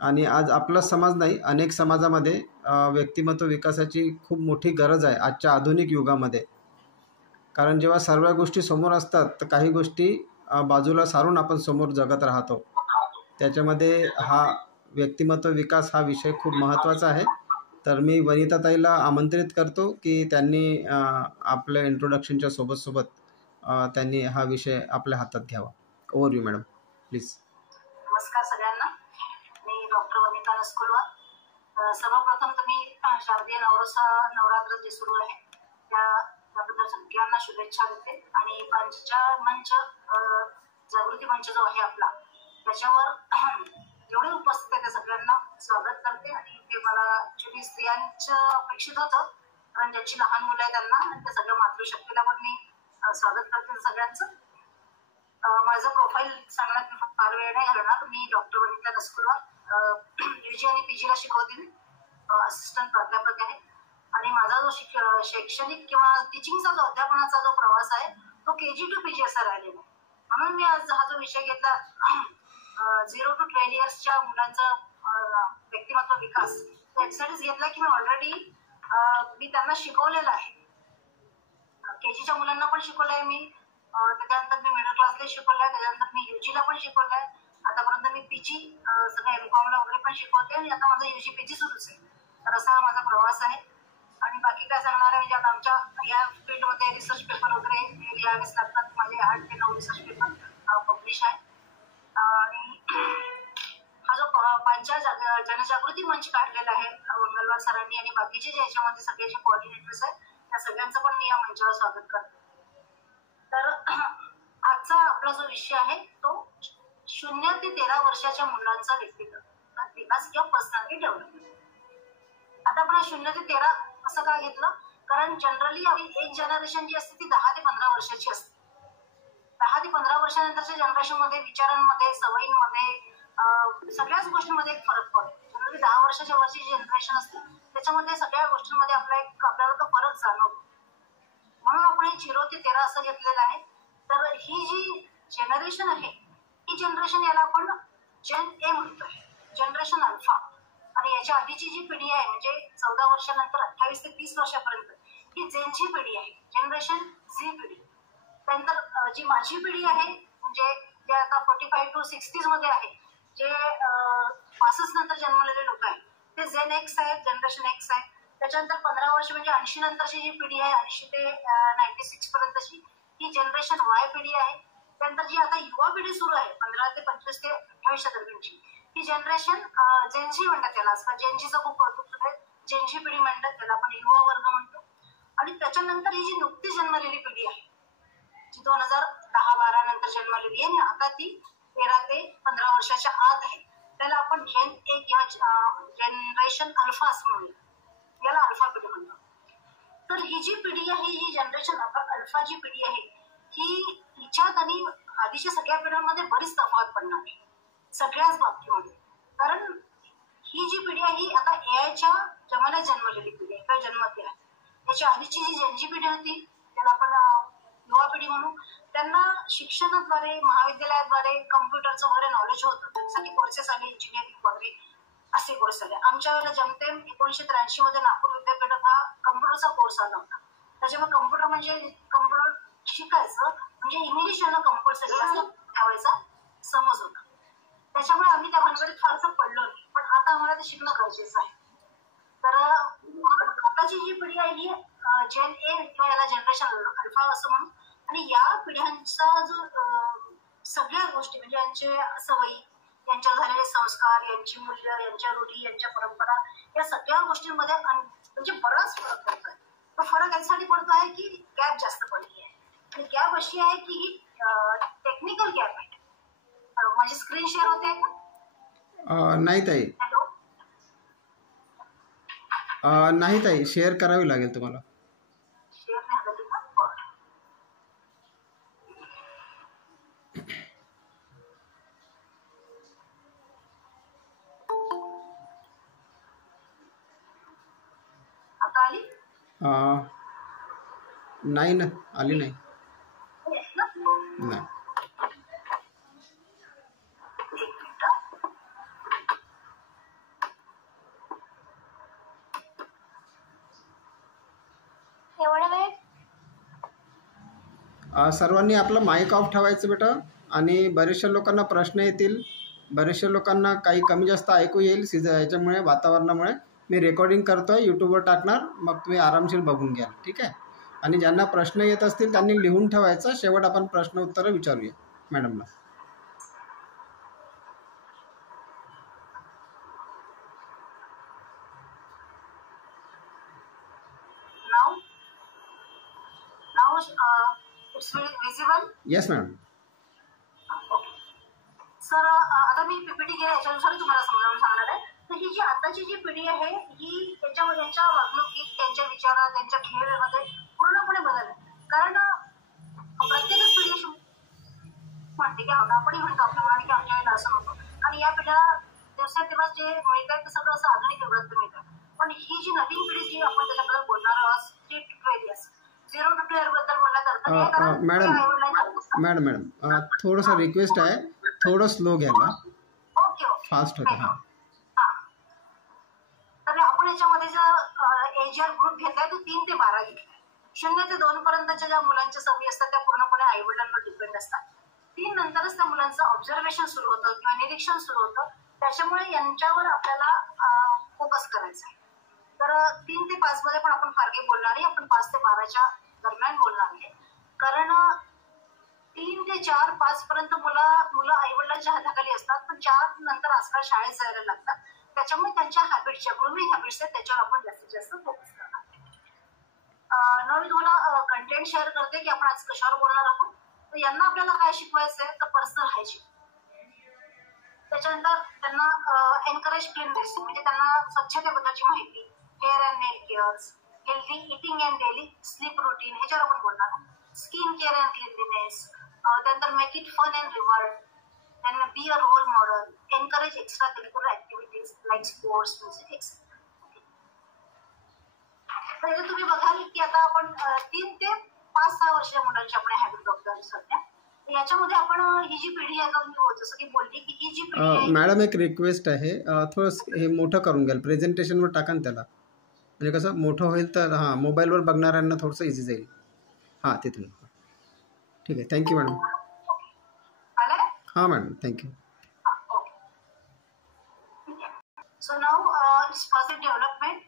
आणि आज आपला समाज नाही, अनेक समाजामध्ये व्यक्तिमत्व विकासाची खूप मोठी गरज आहे आजच्या आधुनिक युगामध्ये. कारण जेव्हा सर्व गोष्टी समोर असतात तर काही गोष्टी बाजूला सारून आपण समोर जगत राहतो. त्याच्यामध्ये हा व्यक्तिमत्व विकास हा विषय खूप महत्त्वाचा आहे. तर मी वनिताताईला आमंत्रित करतो की त्यांनी आपल्या इंट्रोडक्शनच्या सोबत त्यांनी हा विषय आपल्या हातात घ्यावा. Over you madam, please. नमस्कार सगळ्यांना. मी डॉक्टर वनिता नस्कुलवार. सर्वप्रथम तुम्ही शारदीय नवरात्र जे सुरू आहे त्याबद्दल सगळ्यांना शुभेच्छा देते. आणि पंचमंच जागृती मंच जो आहे आपला, त्याच्यावर जेवढे उपस्थित आहे त्या सगळ्यांना स्वागत करते. आणि ते मला ऍक्च्युली स्त्रियांचं अपेक्षित होतं, कारण ज्यांची लहान मुलं आहे त्यांना आणि त्या सगळ्या मातृशक्तीला पण मी स्वागत करते सगळ्यांचं. माझं प्रोफाईल सांगण्यात फार वेळ नाही घालणार. मी डॉक्टर वनिता नस्कुलवार, UG आणि PG ला शिकवते. मी असिस्टंट प्राध्यापक आहे. आणि माझा जो शैक्षणिक किंवा टीचिंगचा जो अध्यापनाचा जो प्रवास आहे तो KG to PG असा राहिलेला आहे. म्हणून मी आज हा जो विषय घेतला 0 to 12 इयर्सच्या मुलांचा व्यक्तिमत्व विकास, त्यासाठीच घेतला की मी ऑलरेडी मी त्यांना शिकवलेलं आहे. KGच्या मुलांना पण शिकवलं आहे मी, त्याच्यानंतर मी मिडल क्लासला शिकवलंय, त्याच्यानंतर मी UG ला पण शिकवलंय, आतापर्यंत मी PG सगळ्या MCOM वगैरे पण शिकवते आणि आता माझा UG PG सुरूच आहे. तर असा हा माझा प्रवास आहे. आणि बाकी काय सांगणार आहे म्हणजे आता आमच्या या फील्डमध्ये रिसर्च पेपर वगैरे लिहावेच लागतात. माझे 8 ते 9 रिसर्च पेपर पब्लिश आहे. आणि हा जो जनजागृती मंच काढलेला आहे मंगलवार सरांनी आणि बाकीचे जे याच्यामध्ये सगळे जे कोऑर्डिनेटर्स आहेत त्या सगळ्यांचं पण मी या मंचावर स्वागत करते. तर आजचा आपला जो विषय आहे तो 0 ते 13 वर्षाच्या मुलांचा व्यक्तिगत विकास किंवा पर्सनॅलिटी डेव्हलपमेंट. आता आपण 0 ते 13 असं का घेतलं, कारण जनरली एक जनरेशन जी असते ती 10 ते 15 वर्षाची असते. 10 ते 15 वर्षानंतरच्या जनरेशनमध्ये विचारांमध्ये, सवयींमध्ये, सगळ्याच गोष्टींमध्ये एक फरक पडतो. जनरली 10 वर्षाच्या वरची जी जनरेशन असते त्याच्यामध्ये सगळ्या गोष्टींमध्ये आपल्याला तो फरक जाणवतो. म्हणून आपण 0 ते 13 असं घेतलेलं आहे. तर ही जी जनरेशन आहे ही जनरेशन याला आपण जेन ए म्हणतोय, जनरेशन अल्फा. आणि याच्या आधीची जी पिढी आहे म्हणजे 14 वर्षानंतर 28 ते 30 वर्षापर्यंत ही जेनची पिढी आहे, जनरेशन झी पिढी. त्यानंतर जी माझी पिढी आहे म्हणजे जे आता 45 to 60s मध्ये आहे, जे 65 नंतर जन्मलेले लोक आहेत ते जेन एक्स आहेत, जनरेशन एक्स आहे. त्याच्यानंतर 15 वर्ष म्हणजे 80 नंतरची जी पिढी आहे 80 ते 96 पर्यंतची ही जनरेशन वाय पिढी आहे. त्यानंतर जी आता युवा पिढी सुरू आहे 15 ते 25 ते 28 दरम्यानची ही जनरेशन जेनजी म्हणतात त्याला. आजकाल जेनजीचं खूप कौतुक आहे, जेनजी पिढी म्हणतात त्याला, आपण युवा वर्ग म्हणतो. आणि त्याच्यानंतर ही जी नुकतीच जन्मलेली पिढी आहे जी 2010-12 नंतर जन्मलेली आहे आणि आता ती 13 ते 15 वर्षाच्या आत आहे, त्याला आपण जेन ए किंवा जनरेशन अल्फा असं म्हणूया. याला अल्फा पिढी म्हणतो. तर ही जी पिढी आहे ही जनरेशन अल्फा जी पिढी आहे ही हिच्यात आणि आधीच्या सगळ्या पिढ्यांमध्ये बरीच तफावत पडणार आहे सगळ्याच बाबतीमध्ये. कारण ही जी पिढी आहे ही आता AIच्या जमान्यात जन्मलेली पिढी आहे किंवा जन्मते आहे. त्याच्या आधीची जी जनजी पिढी होती त्याला आपण युवा पिढी म्हणू. त्यांना शिक्षणाद्वारे, महाविद्यालयाद्वारे कम्प्युटरचं वगैरे नॉलेज होतं, त्यासाठी कोर्सेस आले, इंजिनिअरिंग वगैरे असे कोर्स आले. आमच्या वेळेला जमतेम 1983 मध्ये नागपूर विद्यापीठात हा कम्प्युटरचा कोर्स आला होता. त्याच्यामुळे कम्प्युटर म्हणजे कम्प्युटर शिकायचं म्हणजे इंग्लिश यांना कंपल्सरी असं त्यावेळेचा समज होता. त्याच्यामुळे आम्ही त्या भानगडीत फारसं पडलो नाही, पण आता आम्हाला ते शिकणं गरजेचं आहे. तर आताची जी पिढी आहे ही जेन ए किंवा याला जनरेशन अल्फा असं म्हणून. आणि या पिढ्यांचा जो सगळ्या गोष्टी म्हणजे यांच्या सवयी, यांच्या झालेले संस्कार, यांची मूल्य, यांच्या रूढी, यांच्या परंपरा, या सगळ्या गोष्टींमध्ये म्हणजे बराच फरक पडतोय. तो फरक यासाठी पडतो आहे की गॅप जास्त पडली आहे. आणि गॅप अशी आहे की ही टेक्निकल गॅप आहे. माझी स्क्रीन शेअर होते का? नाही ताई. हॅलो, नाही ताई, शेअर करावी लागेल तुम्हाला. शेअर नाही झाली का? आता आली? नाही ना, आली नाही. सर्वांनी आपलं माईक ऑफ ठेवायचं बेटा. आणि बरेचशा लोकांना प्रश्न येतील, बरेचशा लोकांना काही कमी जास्त ऐकू येईल याच्यामुळे, वातावरणामुळे. मी रेकॉर्डिंग करतो आहे, यूट्यूबवर टाकणार, मग तुम्ही आरामशीर बघून घ्या. ठीक आहे. आणि ज्यांना प्रश्न येत असतील त्यांनी लिहून ठेवायचा. शेवट आपण प्रश्न उत्तरं विचारूया मॅडमला. It's visible? Yes madam. Sir आता मी पीपीटी केला, याच्यानुसार तुम्हाला समजावून सांगणार आहे. तर ही जी आताची जी पिढी आहे ही त्यांच्या वागणुकीत, त्यांच्या विचारात, त्यांच्या बिहेवियरमध्ये पूर्णपणे बदल आहे. कारण प्रत्येकच पिढी अशी म्हणते की आपणही म्हणतो आपल्या मुलांनी की आमच्या वेळेला असं नव्हतं. आणि या पिढ्याला दिवसेंदिवस जे मिळत आहे ते सगळं असं आधुनिक युगात मिळतं. पण ही जी नवीन पिढी जी आपण त्याच्याबद्दल बोलणार आहोत, 3 to 12 years, 0 to 12 बद्दल बोलण्यात अर्थ नाही. कारण मॅडम थोडंसं रिक्वेस्ट आहे, थोडं स्लो घ्यायला. ओके फास्ट होतं. हां. तर आपण याच्यामध्ये जो एजर ग्रुप घेतलाय तो 3 ते 12 घेतलाय. 0 ते 2 पर्यंतच्या ज्या मुलांच्या सवयी असतात त्या पूर्णपणे आई वडिलांवर डिपेंड असतात. 3 नंतरच त्या मुलांचं ऑब्झर्वेशन सुरू होतं किंवा निरीक्षण सुरू होतं. त्याच्यामुळे यांच्यावर आपल्याला फोकस करायचा आहे. तर 3 ते 5 मध्ये पण आपण फार काही बोलणार नाही, आपण 5 ते 12च्या दरम्यान बोलणार आहे. कारण 3 ते 4, 5 पर्यंत मुलं आई वडिलांच्या हाताखाली असतात, पण 4 नंतर आजकाल शाळेत जायला लागतात. त्याच्यामुळे त्यांच्या हॅबिट्सच्या ग्रूमिंग हॅबिट्स आहेत त्याच्यावर आपण जास्तीत जास्त फोकस करणार. मी तुम्हाला कंटेंट शेअर करते की आपण आज कशावर बोलणार आहोत. तर यांना आपल्याला काय शिकवायचं आहे, तर पर्सनल हायजीन. त्याच्यानंतर त्यांना एनकरेज क्लीननेस, म्हणजे त्यांना स्वच्छतेबद्दलची माहिती, hair and nail cares, healthy eating and daily sleep routine, ह्याच्यावर आपण बोलणार आहोत. स्किन केअर अँड क्लीनलीनेस, त्यानंतर make it fun and reward, then be a role model, encourage extracurricular activities like sports, music, etc. तर तुम्ही बघाल की आता आपण 3 ते 5-6 वर्षाच्या मुलांची आपण हॅबिट बघतोय सध्या. याच्यामध्ये आपण ही जी पिढी आहे, जसं की बोलली की ही जी पिढी आहे. मॅडम एक रिक्वेस्ट आहे, थोडं हे मोठं करून घ्याल, प्रेझेंटेशनवर टाका ना त्याला, म्हणजे कसं मोठं होईल तर हां मोबाईलवर बघणाऱ्यांना थोडंसं इझी जाईल. हां तिथून. ठीक आहे. Thank you madam. हां madam thank you. So now it's positive development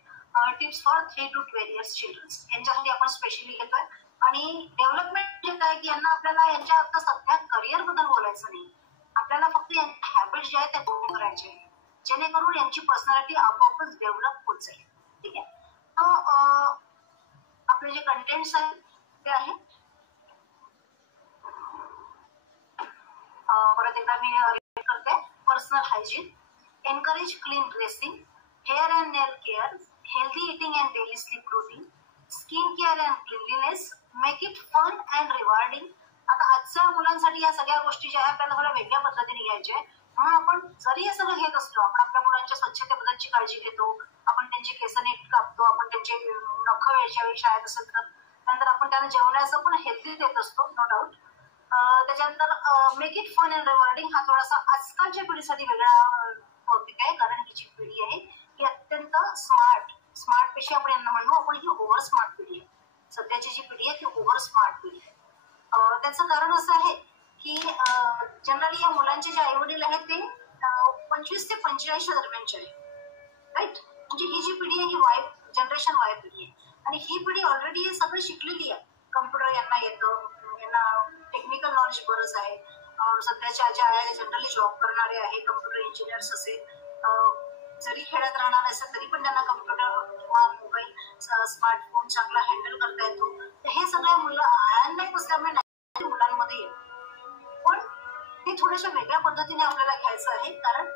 tips for 3 to 12 years children. यांच्यासाठी आपण स्पेशली घेतोय. आणि डेव्हलपमेंट जे काय की यांना आपल्याला यांच्या आता सध्या करिअर बद्दल बोलायचं नाही, आपल्याला फक्त यांचे हॅबिट्स जे आहेत ते पूर्ण करायचे आहे, जेणेकरून यांची पर्सनॅलिटी आपोआपच डेव्हलप होत जाईल. ठीक आहे. आपले जे कंटेंट्स आहेत ते आहे, परत एकदा मी रिपीट करते. Personal hygiene, encourage clean dressing, hair and nail care, healthy eating and daily sleep routine, skin care and cleanliness, make it fun and rewarding. आता आजच्या मुलांसाठी या सगळ्या गोष्टी ज्या आहेत आपल्याला थोड्या वेगळ्या पद्धतीने घ्यायच्या आहे. म्हणून आपण जरी हे सगळं घेत असलो, आपण आपल्या मुलांच्या स्वच्छतेबद्दलची काळजी घेतो, आपण त्यांची केस नीट कापतो, आपण त्यांचे नख वेळच्या वेळी शाळेत असेल तर, नंतर आपण त्यांना जेवणाचं पण हेल्दी देत असतो, नो डाऊट. त्याच्यानंतर make it fun and rewarding हा थोडासा आजकालच्या पिढीसाठी वेगळा टॉपिक आहे. कारण ही जी पिढी आहे ही अत्यंत स्मार्ट पेशी आपण यांना म्हणू, आपण ही ओव्हर स्मार्ट पिढी आहे. सध्याची जी पिढी आहे ती ओव्हर स्मार्ट पिढी आहे. त्याचं कारण असं आहे की जनरली या मुलांचे जे आई वडील आहेत ते 25 ते 45 दरम्यानचे आहे, राईट. म्हणजे ही जी पिढी आहे ही जनरेशन वाय पिढी आहे. आणि ही पिढी ऑलरेडी हे सगळं शिकलेली आहे. कम्प्युटर यांना येतं, यांना टेक्निकल नॉलेज बरंच आहे. सध्याच्या ज्या आहे जनरली जॉब करणारे आहे, कम्प्युटर इंजिनियर्स असेल, जरी खेड्यात राहणार असेल तरी पण त्यांना कम्प्युटर किंवा मोबाईल, स्मार्टफोन चांगला हँडल करता येतो. तर हे सगळ्या मुलांना असल्यामुळे मुलांमध्ये येतं. पण ते थोड्याशा वेगळ्या पद्धतीने आपल्याला घ्यायचं आहे. कारण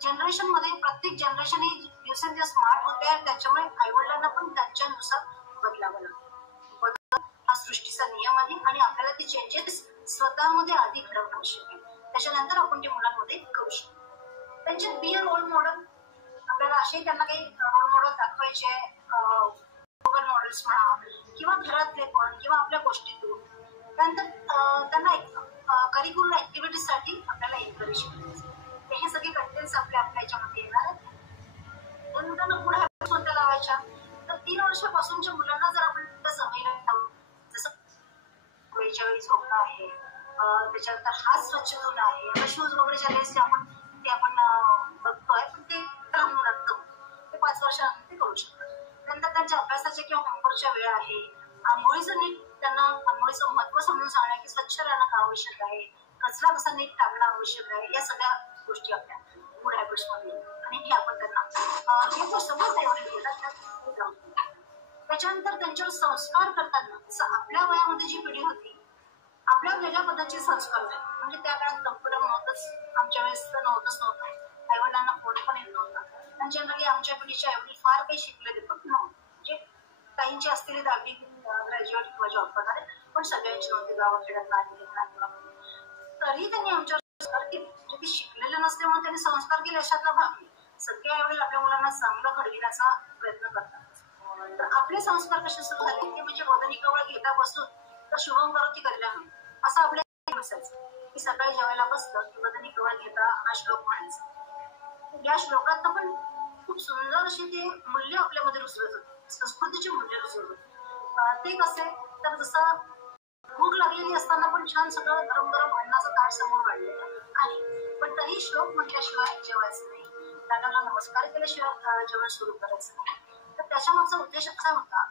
जनरेशनमध्ये प्रत्येक जनरेशन ही दिवसेंदिवस स्मार्ट होते आहे. त्याच्यामुळे आईवडिलांना पण त्यांच्यानुसार बदलावं लागतं. बदल हा सृष्टीचा नियम आहे आणि आपल्याला ते चेंजेस स्वतःमध्ये आधी घडवणं आवश्यक आहे. त्याच्यानंतर आपण ते मुलांमध्ये करू शकतो. त्यांच्यात बी अ रोल मॉडेल, आपल्याला असे त्यांना काही रोल मॉडेल दाखवायचे आहे, रोल मॉडेल्स म्हणा किंवा घरातले पण किंवा आपल्या गोष्टीतून. त्यानंतर त्यांना करिक्युलर ऍक्टिव्हिटीजसाठी आपल्याला एनकरेज करायचं. हे सगळे कंटेंट्स आपल्या याच्यामध्ये येणार आहेत. त्यांना पुढे हॅबिट्स कोणत्या लावायच्या, तर 3 वर्षापासूनच्या मुलांना जर आपण सवयीला जसं आंघोळीच्या वेळा आहे, आंघोळीचं नीट त्यांना आंघोळीचं महत्व समजून सांगणं की स्वच्छ राहणं का आवश्यक आहे, कचरा कसा नीट टाकणं आवश्यक आहे, या सगळ्या गोष्टी आपल्या गुड हॅबिट्स मध्ये आणि हे आपण त्यांना हे जर समजता एवढे घेतात. त्याच्यानंतर त्यांच्यावर संस्कार करताना आपल्या वयामध्ये जी पिढी होती आपल्या वेगळ्या पद्धतीचे संस्कार झाले. म्हणजे त्या काळात कम्प्युटर नव्हतंच, आमच्या वेळेस तर नव्हतं, आईवडिलांना फोन पण येत नव्हता आणि जनरली आमच्या पिढीच्या आईवडील फार काही शिकलेले पण नव्हते. म्हणजे काहींची असलेली 10वी ग्रॅज्युएट किंवा जॉब करणारे, पण सगळ्यांची नव्हती, गावाखेड्यात आलेली. तरी त्यांनी आमच्यावर संस्कार केले. म्हणजे ते शिकलेले नसल्यामुळे त्यांनी संस्कार केले अशातला भाग नाही. सगळे आईवडील आपल्या मुलांना चांगलं घडविण्याचा प्रयत्न करतात. तर आपले संस्कार कसे सुरू झाले ते म्हणजे वदनी कवळ घेता बसून तर शुभम करोती कल्याण असं आपल्या असायचं की सकाळी जेवायला बसलं की वदनी कवळ घेता हा श्लोक म्हणायचा. या श्लोकात पण खूप सुंदर असे ते मूल्य आपल्यामध्ये रुजवत होते, संस्कृतीचे मूल्य रुजवत होते. ते कसे तर जसं भूक लागलेली असताना पण छान सगळं गरम गरम अन्नाचं ताट समोर वाढलेलं आहे, पण तरी श्लोक म्हटल्याशिवाय जेवायचं नाही, ताटाला नमस्कार केल्याशिवाय जेवण सुरू करायचं नाही. तर त्याच्या मागचा उद्देश असा होता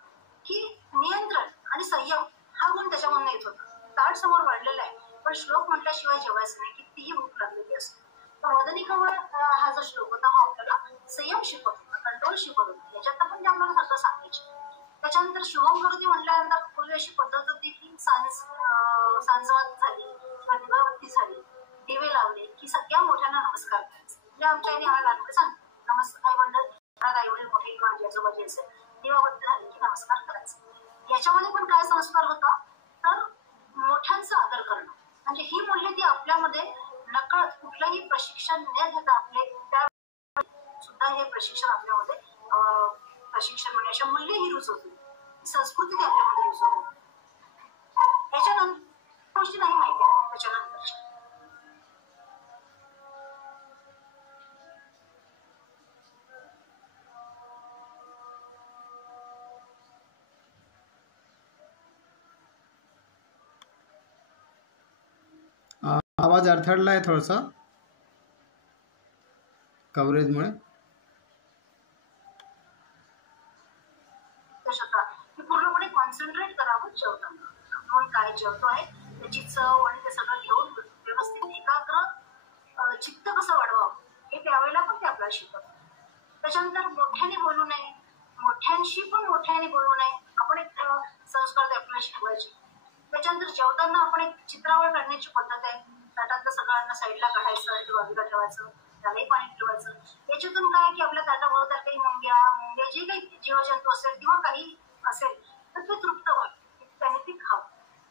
की नियंत्रण आणि संयम हा गुण त्याच्यामधून येत होता. ताट समोर वाढलेला आहे पण श्लोक म्हटल्याशिवाय जेवायचं नाही, कितीही भूक लागलेली असते. तर वदनी कवळ हा जो श्लोक होता हा आपल्याला संयम शिकवत होता, कंट्रोल शिकवत होता. याच्यात पण ते आपल्याला सगळं सांगायचे. त्याच्यानंतर शुभम करोती म्हटल्यानंतर पूर्वी अशी पद्धत होती की सांजवात झाली किंवा दिवाबत्ती झाली, दिवे लावले की सगळ्या मोठ्यांना नमस्कार करायचा. म्हणजे आमच्या आईने आम्हाला लहानपणी सांगितलं नमस्कार, आई वडील मोठे किंवा आजी आजोबाजी असेल दिवाबत्ती झाली की नमस्कार करायचा. याच्यामध्ये पण काय संस्कार होता तर मोठ्यांचा आदर करणं. म्हणजे ही मूल्य ती आपल्यामध्ये नकळत कुठलंही प्रशिक्षण न घेता आपले त्या सुद्धा हे प्रशिक्षण आपल्यामध्ये प्रशिक्षण म्हणण्याच्या मूल्य ही रुजवते, संस्कृती ती आपल्यामध्ये रुजवते. त्याच्यानंतर गोष्टी नाही माहिती आहे. त्याच्यानंतर आवाज अडथळला आहे थोडासा कव्हरेजमुळे. पूर्णपणे कॉन्सन्ट्रेट करावं जेवताना. आपण काय जेवतो आहे त्याची चव आणि ते सगळं घेऊन व्यवस्थित एकाग्र चित्त कसं वाढवावं हे त्यावेळेला पण ते आपल्याला शिकवतात. त्याच्यानंतर मोठ्याने बोलू नये, मोठ्यांशी पण मोठ्याने बोलू नये, आपण एक संस्कार ते आपल्याला शिकवायचे. त्याच्यानंतर जेवताना आपण एक चित्रावळ काढण्याची पद्धत आहे. ताटातलं सगळ्यांना साईडला काढायचं आणि बाजूला ठेवायचं, त्यालाही पाणी ठेवायचं. याच्यातून काय की आपल्या ताटाभोवताल काही मुंग्या जे काही जीवजंतू असेल किंवा काही असेल तर ते तृप्त व्हावे, त्याने ते खावं.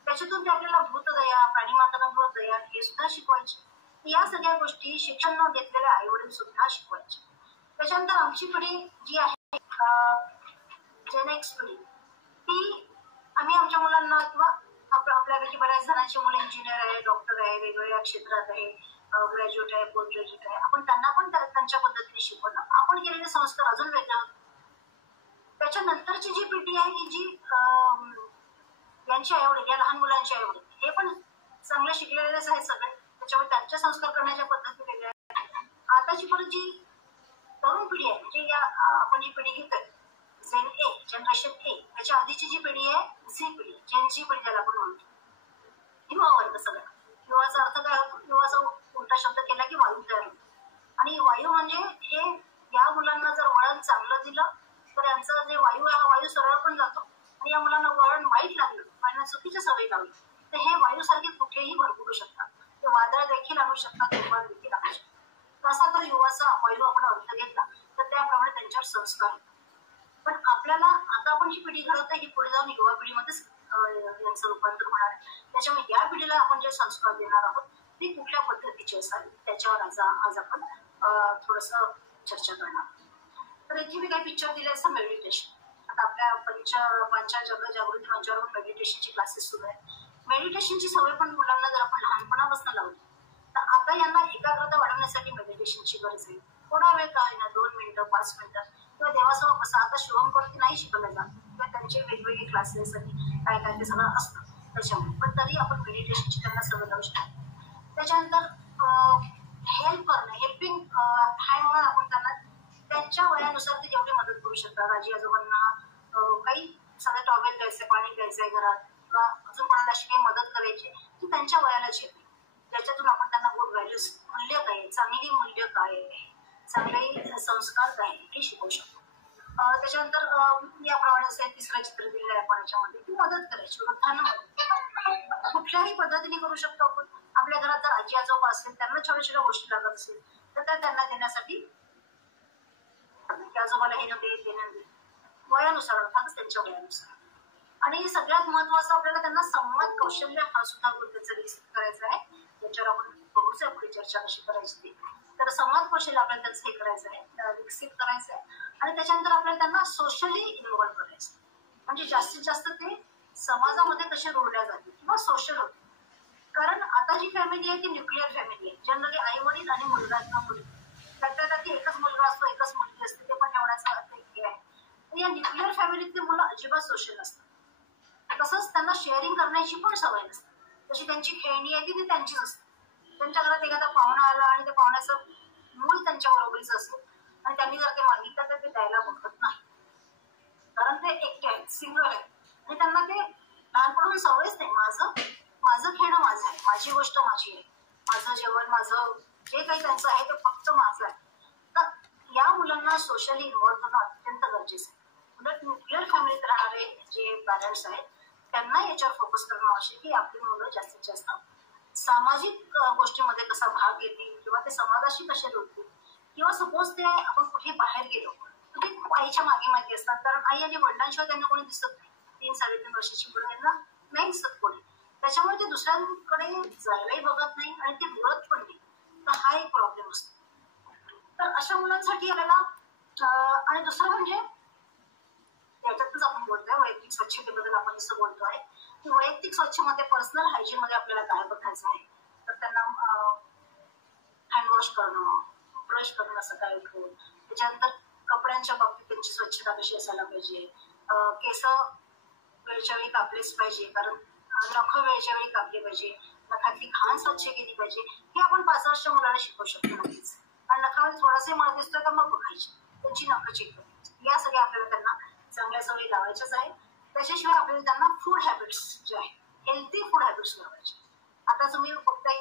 त्याच्यातून ते आपल्याला भूतदया, प्राणीमात्रांवर दया हे सुद्धा शिकवायचे. या सगळ्या गोष्टी शिक्षण न घेतलेल्या आई वडील सुद्धा शिकवायचे. त्याच्यानंतर आमची पिढी जी आहे जेन एक्स पिढी, ती आम्ही आमच्या मुलांना किंवा आपल्यापैकी बऱ्याच जणांची मुलं इंजिनियर आहे, डॉक्टर आहे, वेगवेगळ्या क्षेत्रात आहे, ग्रॅज्युएट आहे, पोस्ट ग्रॅज्युएट आहे, आपण त्यांना पण त्यांच्या पद्धतीने शिकवलं. आपण केलेले संस्कार अजून वेगळे होते. त्याच्यानंतरची जी पिढी आहे की जी यांची आईवडील या लहान मुलांची आईवडील हे पण चांगले शिकलेलेच आहेत सगळे, त्याच्यामुळे त्यांचे संस्कार करण्याच्या पद्धती वेगळ्या आहेत. आताची परत जी तरुण पिढी आहे म्हणजे या आपण जी पिढी घेतोय जेन ए, जनरेशन ए, त्याच्या आधीची जी पिढी आहे झी पिढी, जेन झी पिढी ज्याला आपण म्हणतो, युवा वर्ग सगळा. युवाचा अर्थ काय होतो, युवाचा उलटा शब्द केला की वायू तयार होतो. आणि वायू म्हणजे हे या मुलांना जर वळण चांगलं दिलं तर यांचा जे वायू आहे हा वायू सरळ पण जातो, आणि या मुलांना वळण वाईट लागलं आणि चुकीच्या सवयी लावली तर हे वायूसारखे कुठेही भरपुरू शकतात. ते वादळ देखील आणू शकतात, तुफान देखील आणू शकतात. तसा तर युवाचा वायू आपण अर्थ घेतला तर त्याप्रमाणे त्यांच्यावर संस्कार होतात. पण आपल्याला आता आपण जी पिढी घडवतो ही पुढे जाऊन युवा पिढीमध्येच यांचं रूपांतर होणार आहे. त्याच्यामुळे या पिढीला आपण जे संस्कार देणार आहोत ते कुठल्या पद्धतीचे असावे त्याच्यावर आज आपण थोडस चर्चा करणार. तर इथे मी काही पिक्चर दिले असं मेडिटेशन. आता आपल्या जनजागृती मंचावर मेडिटेशनची क्लासेस सुरू आहेत. मेडिटेशनची सवय पण मुलांना जर आपण लहानपणापासून लावली तर आता यांना एकाग्रता वाढवण्यासाठी मेडिटेशनची गरज आहे. थोडा वेळ काय ना 2 मिनिटं 5 मिनिटं किंवा देवासमोर बसा. आता शुभम करोती नाही शिकवलं जात किंवा त्यांचे वेगवेगळे क्लासेस काय काय ते सगळं असतं त्याच्यामुळे, पण तरी आपण मेडिटेशनची त्यांना सवय लावू शकतो. त्याच्यानंतर हेल्प करणं, हेल्पिंग हँड म्हणून आपण त्यांना त्यांच्या वयानुसार ते जेवढी मदत करू शकतात. आजी आजोबांना काही सगळं टॉवेल द्यायचं, पाणी द्यायचंय घरात, किंवा अजून कोणाला अशी काही मदत करायची की त्यांच्या वयालाच येते, ज्याच्यातून आपण त्यांना गुड व्हॅल्यूज, मूल्य काय, चांगली मूल्य काय, चांगले संस्कार काय हे शिकवू शकतो. त्याच्यानंतर याप्रमाणे तिसरं चित्र दिलेलं आहे आपण याच्यामध्ये, की मदत करायची, वृद्धांना मदत कुठल्याही पद्धतीने करू शकतो आपण. आपल्या घरात जर आजी आजोबा असेल, त्यांना छोट्या छोट्या गोष्टी लागत असेल तर त्या त्यांना देण्यासाठी, आजोबाला हे न दे, वयानुसार अर्थातच त्यांच्या वयानुसार. आणि सगळ्यात महत्वाचं आपल्याला त्यांना संवाद कौशल्य हा सुद्धा गुरुत्वाचा विकसित करायचा आहे, ज्याच्यावर आपण बघूच पुढे चर्चा कशी करायची ती. तर संवाद कौशल्य आपल्याला त्यांचं हे करायचं आहे, विकसित करायचं आहे. आणि त्याच्यानंतर आपल्याला त्यांना सोशली इन्व्हॉल्व्ह करायचं, म्हणजे जास्तीत जास्त ते समाजामध्ये कसे जोडल्या जातील किंवा सोशल होते. कारण आता जी फॅमिली आहे ती न्यूक्लिअर फॅमिली आहे, जनरली आई वडील आणि मुलगा किंवा मुलगी, त्यातल्या एकच मुलगा असतो, एकच मुलगी असते, ते पण एवढ्याचा अर्थ हे आहे. या न्यूक्लिअर फॅमिलीतली मुलं अजिबात सोशल असतात. तसंच त्यांना शेअरिंग करण्याची पण सवय नसते. तशी त्यांची खेळणी आहे ती त्यांचीच असते. त्यांच्या घरात एखादा पाहुणा आला आणि त्या पाहुण्याचं मूल त्यांच्या बरोबरीच असेल आणि त्यांनी जर ते मागितलं तर ते द्यायला बघत नाही, कारण ते एकटे आहेत, सिंगल आहेत. आणि त्यांना ते लहानपणापासून सवयच नाही, माझं खेळणं माझं आहे, माझी गोष्ट माझी आहे, माझं जेवण, माझं जे काही त्यांचं आहे ते फक्त माझं आहे. तर या मुलांना सोशली इन्व्हॉल्व्ह होणं अत्यंत गरजेचं आहे. उलट न्यूक्लिअर फॅमिलीत राहणारे जे पॅरेंट्स आहेत त्यांना याच्यावर फोकस करणं आवश्यक की आपली मुलं जास्तीत जास्त सामाजिक गोष्टीमध्ये कसा भाग घेतील किंवा ते समाजाशी कसे जोडतील. किंवा सपोज ते आपण कुठे बाहेर गेलो तर ते खूप आईच्या मागे मागे असतात, कारण आई आणि वडिलांशिवाय त्यांना कोणी दिसत नाही. 3-3.5 वर्षाची मुलं यांना नाही दिसत कोणी, त्याच्यामुळे ते दुसऱ्यांकडे जायलाही बघत नाही आणि ते बोलत पण नाही. तर हा एक प्रॉब्लेम असतो. तर अशा मुलांसाठी आपल्याला आणि दुसरं म्हणजे याच्यातच आपण बोलतोय वैयक्तिक स्वच्छतेबद्दल, आपण जसं बोलतोय की वैयक्तिक स्वच्छमध्ये पर्सनल हायजीन मध्ये आपल्याला काय बघायचं आहे. तर त्यांना हँडवॉश करणं, ब्रश करणं असं काय होतं. त्याच्यानंतर कपड्यांच्या बाबतीत त्यांची स्वच्छता कशी असायला पाहिजे, केस वेळच्या वेळी कापलेच पाहिजे, कारण नख वेळच्या वेळी कापली पाहिजे, नखातली घाण स्वच्छ केली पाहिजे. हे आपण 5 वर्ष मुलांना शिकवू शकतो नक्कीच. आणि नखामध्ये थोडासे मळ दिसतोय तर मग बघायची, त्यांची नख चेक करायची. या सगळ्या आपल्याला त्यांना चांगल्या सवयी लावायच्याच आहे. त्याच्याशिवाय आपल्याला त्यांना फूड हॅबिट्स जे आहे, हेल्दी फूड हॅबिट्स लावायचे. आता तुम्ही बघताय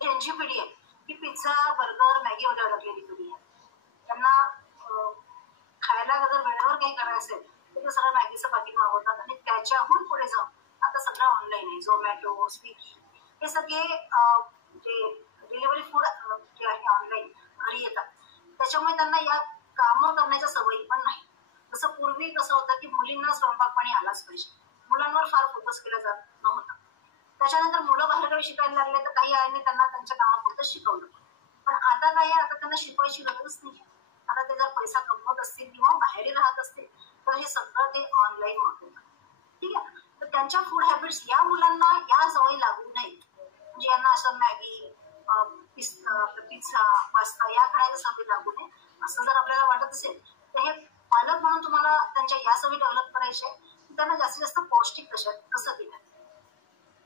त्यांची पिढी आहे की पिझ्झा, बर्गर, मॅगी मध्ये अडकलेली पिढी आहे. त्यांना खायला जर वेळेवर काही करायचं असेल तर ते सगळं मॅगीचं पाकिट मागवतात आणि त्याच्याहून पुढे जाऊन आता सगळं ऑनलाईन आहे. झोमॅटो, स्विगी हे सगळे जे डिलिव्हरी फूड जे आहे ऑनलाईन घरी येतात, त्याच्यामुळे त्यांना या कामं करण्याच्या सवयी पण नाही. जसं पूर्वी कसं होतं की मुलींना स्वयंपाक पाणी आलाच पाहिजे, मुलांवर फार फोकस केला जात नव्हता. त्याच्यानंतर मुलं बाहेरकडे शिकायला लागले तर काही आईने त्यांना त्यांच्या कामापुरतं शिकवलं. पण आता काय आहे, आता त्यांना शिकवायची गरजच नाही. आता ते जर पैसा कमवत असतील किंवा बाहेर राहत असतील तर हे सगळं ते ऑनलाईन मागवतात. ठीक आहे. तर त्यांच्या फूड हॅबिट्स या मुलांना या सवयी लागू नाहीत. म्हणजे यांना असं मॅगी, पिझ्झा, पास्ता या खाण्याच्या सवयी लागू नये असं जर आपल्याला वाटत असेल तर हे पालक म्हणून तुम्हाला त्यांच्या या सवयी डेव्हलप करायचे, त्यांना जास्तीत जास्त पौष्टिक कसं दिलं.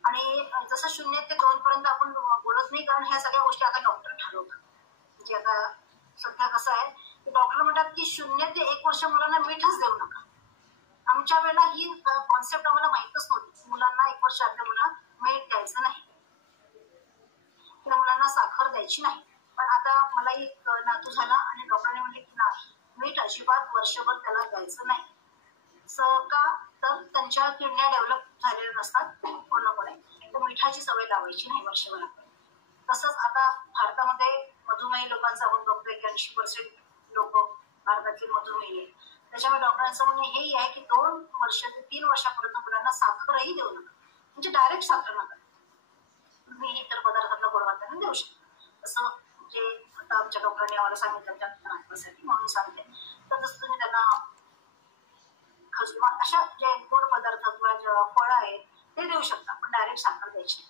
आणि जसं 0 ते 2 पर्यंत आपण बोलत नाही, कारण ह्या सगळ्या गोष्टी आता डॉक्टर ठरवतात. म्हणजे आता सध्या कसं आहे की डॉक्टर म्हणतात की 0 ते 1 वर्ष मुलांना मीठच देऊ नका. आमच्या वेळेला ही कॉन्सेप्ट आम्हाला माहितच नव्हती. मुलांना 1 वर्षाच्या मुलांना मीठ द्यायचं नाही किंवा मुलांना साखर द्यायची नाही. पण आता मला एक नातू झाला आणि डॉक्टरने म्हणले की नाही, मीठ अजिबात वर्षभर त्याला द्यायचं नाही. का तर त्यांच्या किडन्या डेव्हलप झालेल्या नसतात पूर्णपणे, तर मिठाची सवय लावायची नाही वर्षभर. तसंच आता भारतामध्ये मधुमेही लोकांचा आपण बघतोय की 80% लोक भारतातील मधुमेही आहे. त्याच्यामुळे डॉक्टरांचं म्हणणं हेही आहे की 2 वर्ष ते 3 वर्षापर्यंत मुलांना साखरही देऊ नका, म्हणजे डायरेक्ट साखर नका. तुम्ही इतर पदार्थांना गोडवाताना देऊ शकता. असं जे आता आमच्या डॉक्टरांनी आम्हाला सांगितलं त्यासाठी म्हणून सांगते. तर जसं तुम्ही त्यांना अशा जे गोड पदार्थ किंवा फळं आहेत ते देऊ शकता, पण डायरेक्ट साखर द्यायची.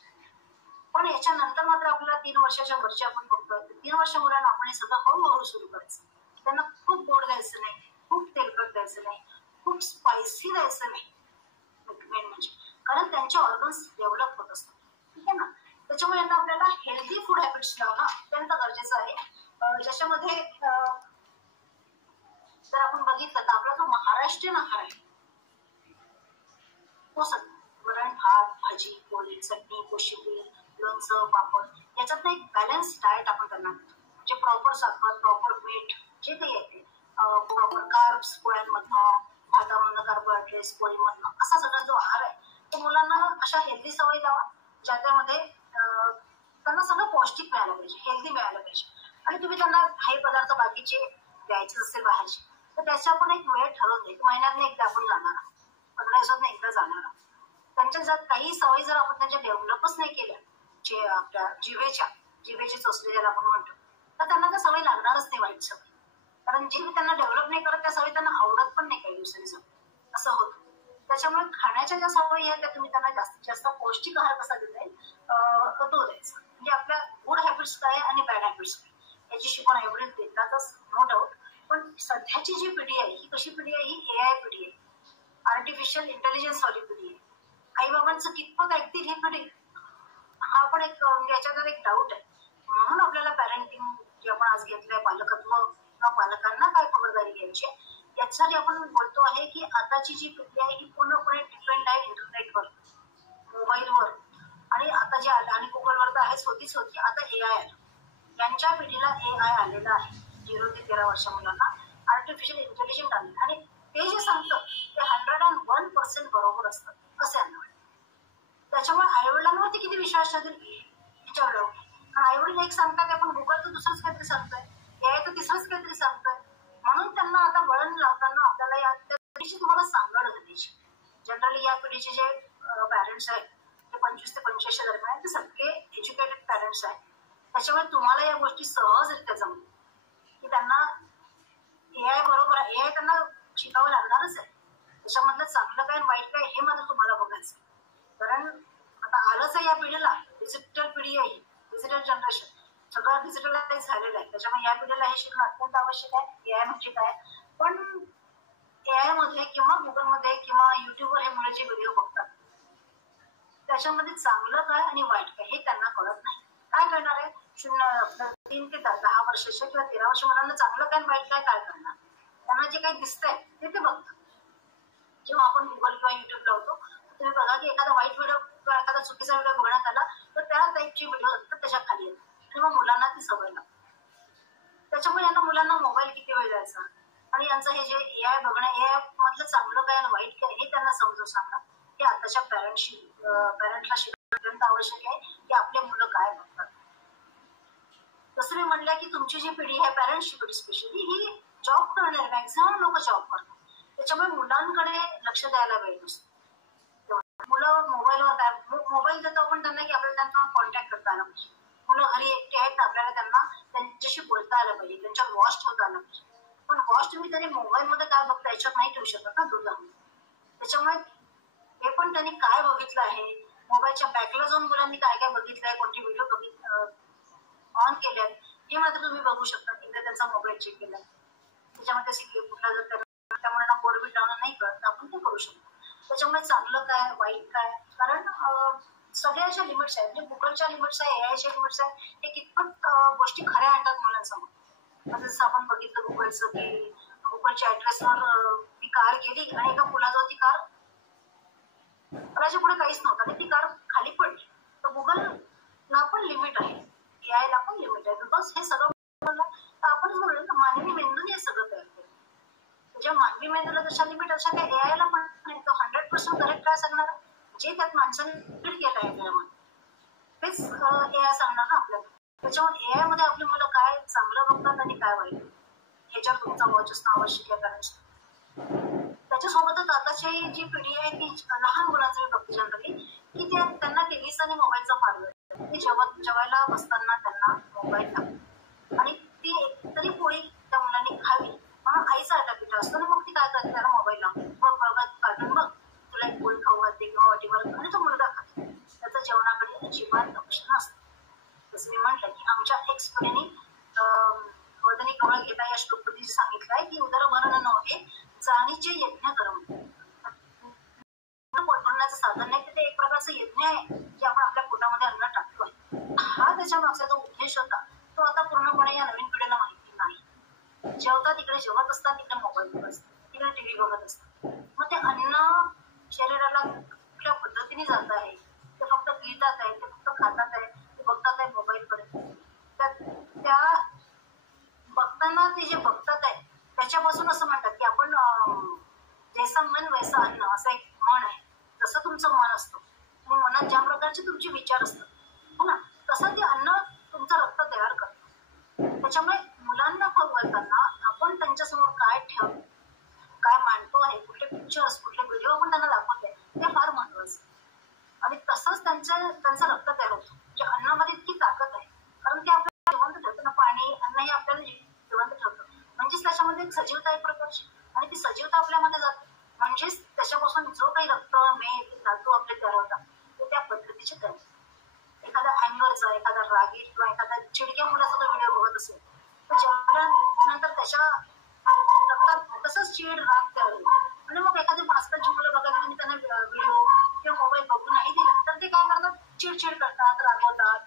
पण याच्यानंतर मात्र आपल्याला 3 वर्षाच्या वरची आपण बघतोय 3 वर्ष मुलांना आपण हे सगळं हळूहळू सुरू करायचं. त्यांना खूप गोड द्यायचं नाही, खूप तेलकट द्यायचं नाही, खूप स्पायसी द्यायचं नाही मेन म्हणजे, कारण त्यांचे ऑर्गन्स डेव्हलप होत असतात. ठीक आहे ना. त्याच्यामुळे आता आपल्याला हेल्दी फूड हॅबिट्स लावणं अत्यंत गरजेचं आहे. ज्याच्यामध्ये जर आपण बघितलं तर आपला जो महाराष्ट्रीयन आहार आहे तो वरण भात, भाजी, पोळी, चटणी, कोशिंबीर, लोणचं, पापड याच्यात एक बॅलन्स डाएट आपण त्यांना देतो. म्हणजे प्रॉपर साखर, प्रॉपर मीठ जे काही आहे प्रॉपर कार्ब्स पोळ्यांमधनं, भातामधनं कार्बोहायड्रेट्स, पोळीमधनं असा सगळा जो आहार आहे तो मुलांना अशा हेल्दी सवयी लावा ज्याच्यामध्ये त्यांना सगळं पौष्टिक मिळालं पाहिजे, हेल्दी मिळालं पाहिजे. आणि तुम्ही त्यांना काही पदार्थ बाकीचे द्यायचे असेल बाहेरचे तर त्याचा पण एक वेळ ठरवून द्या. महिन्यातनं एकदा आपण जाणार आहोत, 15 दिवसातनं एकदा जाणार आहोत. त्यांच्या जर काही सवयी जर आपण त्यांच्या डेव्हलपच नाही केल्या जे आपल्या जिभेची चोचली ज्याला आपण म्हणतो तर त्यांना त्या सवयी लागणारच नाही, वाईट सवय. कारण जे त्यांना डेव्हलप नाही करत त्या सवयी त्यांना आवडत पण नाही काही दिवसांनी सवय असं होतं. त्याच्यामुळे खाण्याच्या ज्या सवयी आहेत त्या तुम्ही त्यांना जास्तीत जास्त पौष्टिक आहार कसा देता येईल तो द्यायचा. म्हणजे आपल्या गुड हॅबिट्स काय आणि बॅड हॅबिट्स काय याची शिकवण एवढीच देतातच, नो डाऊट. पण सध्याची जी पिढी आहे ही कशी पिढी आहे, ही AI पिढी आहे, आर्टिफिशियल इंटेलिजन्स वाली पिढी आहे. आई बाबांचं कितपत ऐकतील ही पिढी हा पण एक याच्यात एक डाऊट आहे. म्हणून आपल्याला पॅरेंटिंग जे आपण आज घेतलंय, पालकत्व किंवा पालकांना काय खबरदारी घ्यायची याच्यासाठी आपण बोलतो आहे की आताची जी पिढी आहे ही पूर्णपणे डिपेंड आहे इंटरनेटवर, मोबाईलवर आणि आता जे आलं आणि गुगलवर तर आहेच, होतीच होती, आता AI आलं. त्यांच्या पिढीला AI आलेलं आहे. 0 ते 13 वर्ष मुलांना आर्टिफिशियल इंटेलिजन्स आले आणि ते जे सांगतं ते 101% बरोबर असतं असं यांना वाटतं. त्याच्यामुळे आईवडिलांवरती किती विश्वास ठेवतील याच्यावर डाऊट. कारण आईवडील एक सांगतात आपण गुगल तर दुसरंच काहीतरी सांगतोय, AI तर तिसरंच काहीतरी सांगतोय. म्हणून त्यांना आता वळण लावताना आपल्याला या पिढीची तुम्हाला सांगड घालायची. जनरली या पिढीचे जे पॅरेंट्स आहेत ते 25 ते 85 दरम्यान ते सगळे एज्युकेटेड पॅरेंट्स आहेत. त्याच्यामुळे तुम्हाला या गोष्टी सहजरित्या जमतील की त्यांना AI बरोबर आहे, AI त्यांना शिकावं लागणारच आहे. त्याच्यामधलं चांगलं काय वाईट काय हे मात्र तुम्हाला बघायचं. कारण आता आलंच आहे या पिढीला, डिजिटल पिढी आहे, डिजिटल जनरेशन, सगळं डिजिटलाइज झालेलं आहे. त्याच्यामुळे या पिढीला हे शिकणं अत्यंत आवश्यक आहे. AI म्हणजे काय, पण AI मध्ये किंवा गुगलमध्ये किंवा युट्यूबवर हे मुलं जे व्हिडिओ बघतात त्याच्यामध्ये चांगलं काय आणि वाईट काय हे त्यांना कळत नाही. काय करणार आहे 3 ते 10 वर्षाच्या किंवा 13 वर्ष मुलांना चांगलं काय वाईट काय करणार, त्यांना जे काही दिसतंय ते बघतात. जेव्हा आपण गुगल किंवा युट्यूब लावतो तुम्ही बघा की एखादा वाईट व्हिडिओ किंवा एखादा चुकीचा व्हिडिओ बघण्यात आला तर त्या टाईपची व्हिडिओ असतात त्याच्या खाली येतात आणि मग मुलांना ती सवय लागते. त्याच्यामुळे यांना मुलांना मोबाईल किती वेळ द्यायचा आणि यांचं हे जे AI बघणं, AI मधलं चांगलं काय आणि वाईट काय हे त्यांना समजून सांगणं हे आताच्या पॅरेंटला शिकणं अत्यंत आवश्यक आहे की आपले मुलं काय बघतात. जसं मी म्हणलं की तुमची जी पिढी आहे पॅरेंट्सची पिढी स्पेशली ही जॉब करणारे मॅक्झिमम लोक जॉब करतात. त्याच्यामुळे मुलांकडे लक्ष द्यायला वेळ नसतो. मुलं मोबाईल देतो आपण त्यांना की आपल्याला त्यांचा कॉन्टॅक्ट करता आला पाहिजे. मुलं घरी एकटे आहेत तर आपल्याला त्यांना त्यांच्याशी बोलता आलं पाहिजे, त्यांच्यावर वॉच ठेवता आलं पाहिजे. पण वॉच तुम्ही त्यांनी मोबाईलमध्ये काय बघता याच्यात नाही ठेवू शकत ना दूर जाऊन. त्याच्यामुळे हे पण त्यांनी काय बघितलं आहे, मोबाईलच्या बॅकला जाऊन मुलांनी काय काय बघितलंय, कोणते व्हिडिओ ऑन केले हे मात्र तुम्ही बघू शकता. एकदा त्यांचा मोबाईल चेक केला त्याच्यामध्ये सिक्युरिटी कुठला जर त्या मुलांना कोड बिट डाउन नाही करत आपण ते करू शकतो. त्याच्यामुळे चांगलं काय वाईट काय, कारण सगळ्याच्या लिमिट्स आहेत. म्हणजे गुगलच्या लिमिट्स आहे, AIच्या लिमिट्स आहे, हे कितपत गोष्टी खऱ्या आणतात मुलांसमोर. जसं आपण बघितलं गुगलचं की गुगलच्या ऍड्रेसवर ती कार गेली आणि एका मुलाजवळ ती कार पुढे काहीच नव्हतं आणि ती कार खाली पडली. तर गुगलला पण लिमिट आहे, AIला पण लिमिट आहे. बिकॉज हे सगळं आपण म्हणून मानवी मेंदूने हे सगळं तयार केलं. जेव्हा मानवी मेंदूला जशा लिमिट अशा त्या AIला पण 100% करेक्ट काय सांगणार, जे त्यात माणसाने फीड केलं आहे त्यामध्ये तेच AI सांगणार ना आपल्याला. त्याच्यामुळे AI मध्ये आपली मुलं काय चांगलं बघतात आणि काय वाईट ह्याच्यावर तुमचा वॉच असणं आवश्यक आहे. कारण त्याच्यासोबतच आताची जी पिढी आहे ती लहान मुलांचं मी बघते जनरली की त्यांना टीव्हीचा आणि मोबाईलचा फार वेळ. ते जेवायला बसताना त्यांना मोबाईल लागतो आणि ती तरी पोळी त्या मुलांनी खावी म्हणून आईचा अटापिटा असतो ना, मग ती काय करते त्याला मोबाईल लावते, बघ बाबा कार्टून बघ, तुला एक पोळी खाऊ घालते किंवा वाटीवर आणि तो मुलगा खातो. त्याचं जेवणाकडे अजिबात लक्ष नसतं. जसं मी म्हटलं की आमच्या एक्स पिढीने वदनी कवळ घेता या श्लोकपती सांगितलंय की उदरभरण नव्हे जाणीचे यज्ञ कर्म. पोट भरण्याचं साधन नाही, ते एक प्रकारचं यज्ञ आहे जे आपण आपल्या पोटामध्ये अन्न टाकतोय. हा त्याच्या मागचा जो उद्देश होता तो आता पूर्णपणे या नवीन पिढीला माहिती नाही. जेवतात तिकडे जेवत असतात, तिकडे मोबाईल बघत असतात, तिकडे टीव्ही बघत असतात. मग ते अन्न शरीराला पद्धतीने जात आहे, ते फक्त गिळतात आहे, ते फक्त खातात आहे, ते बघतात आहे मोबाईलकडे. त्या बघताना ते जे बघतात आहे त्याच्यापासून असं म्हणतात की आपण जैसा मन वैसा अन्न असं एक म्हण आहे. तसं तुमचं मन असतं आणि मनात ज्या प्रकारचे तुमचे विचार असतात हो ना, तसं ते अन्न तुमचं रक्त तयार करतं. त्याच्यामुळे मुलांना घालताना आपण त्यांच्यासमोर काय काय मांडतो आहे, कुठले पिक्चर्स कुठले व्हिडिओ आपण त्यांना दाखवतोय ते फार महत्वाचं. आणि तसंच त्यांचं रक्त तयार होतं. म्हणजे अन्नामध्ये इतकी ताकद आहे कारण ते आपल्याला जिवंत ठेवतं ना. पाणी अन्न हे आपल्याला जिवंत ठेवतं. म्हणजेच त्याच्यामध्ये एक सजीवता एक प्रकारची, आणि ती सजीवता आपल्यामध्ये जाते. म्हणजेच त्याच्यापासून जो काही रक्त मेद धातू आपले तयार होतात ते त्या पद्धतीचे तयार. एखादा अँगरचा, एखादा रागीट किंवा एखादा चिडक्या मुलाचा जर व्हिडिओ बघत असेल तर जेवल्यानंतर त्याच्या रक्तात तसंच चीड राग तयार होतो. आणि मग एखादी आजकालची मुलं बघा तुम्ही त्यांना व्हिडिओ किंवा मोबाईल बघू नाही दिला तर ते काय करतात, चिडचिड करतात, रागवतात,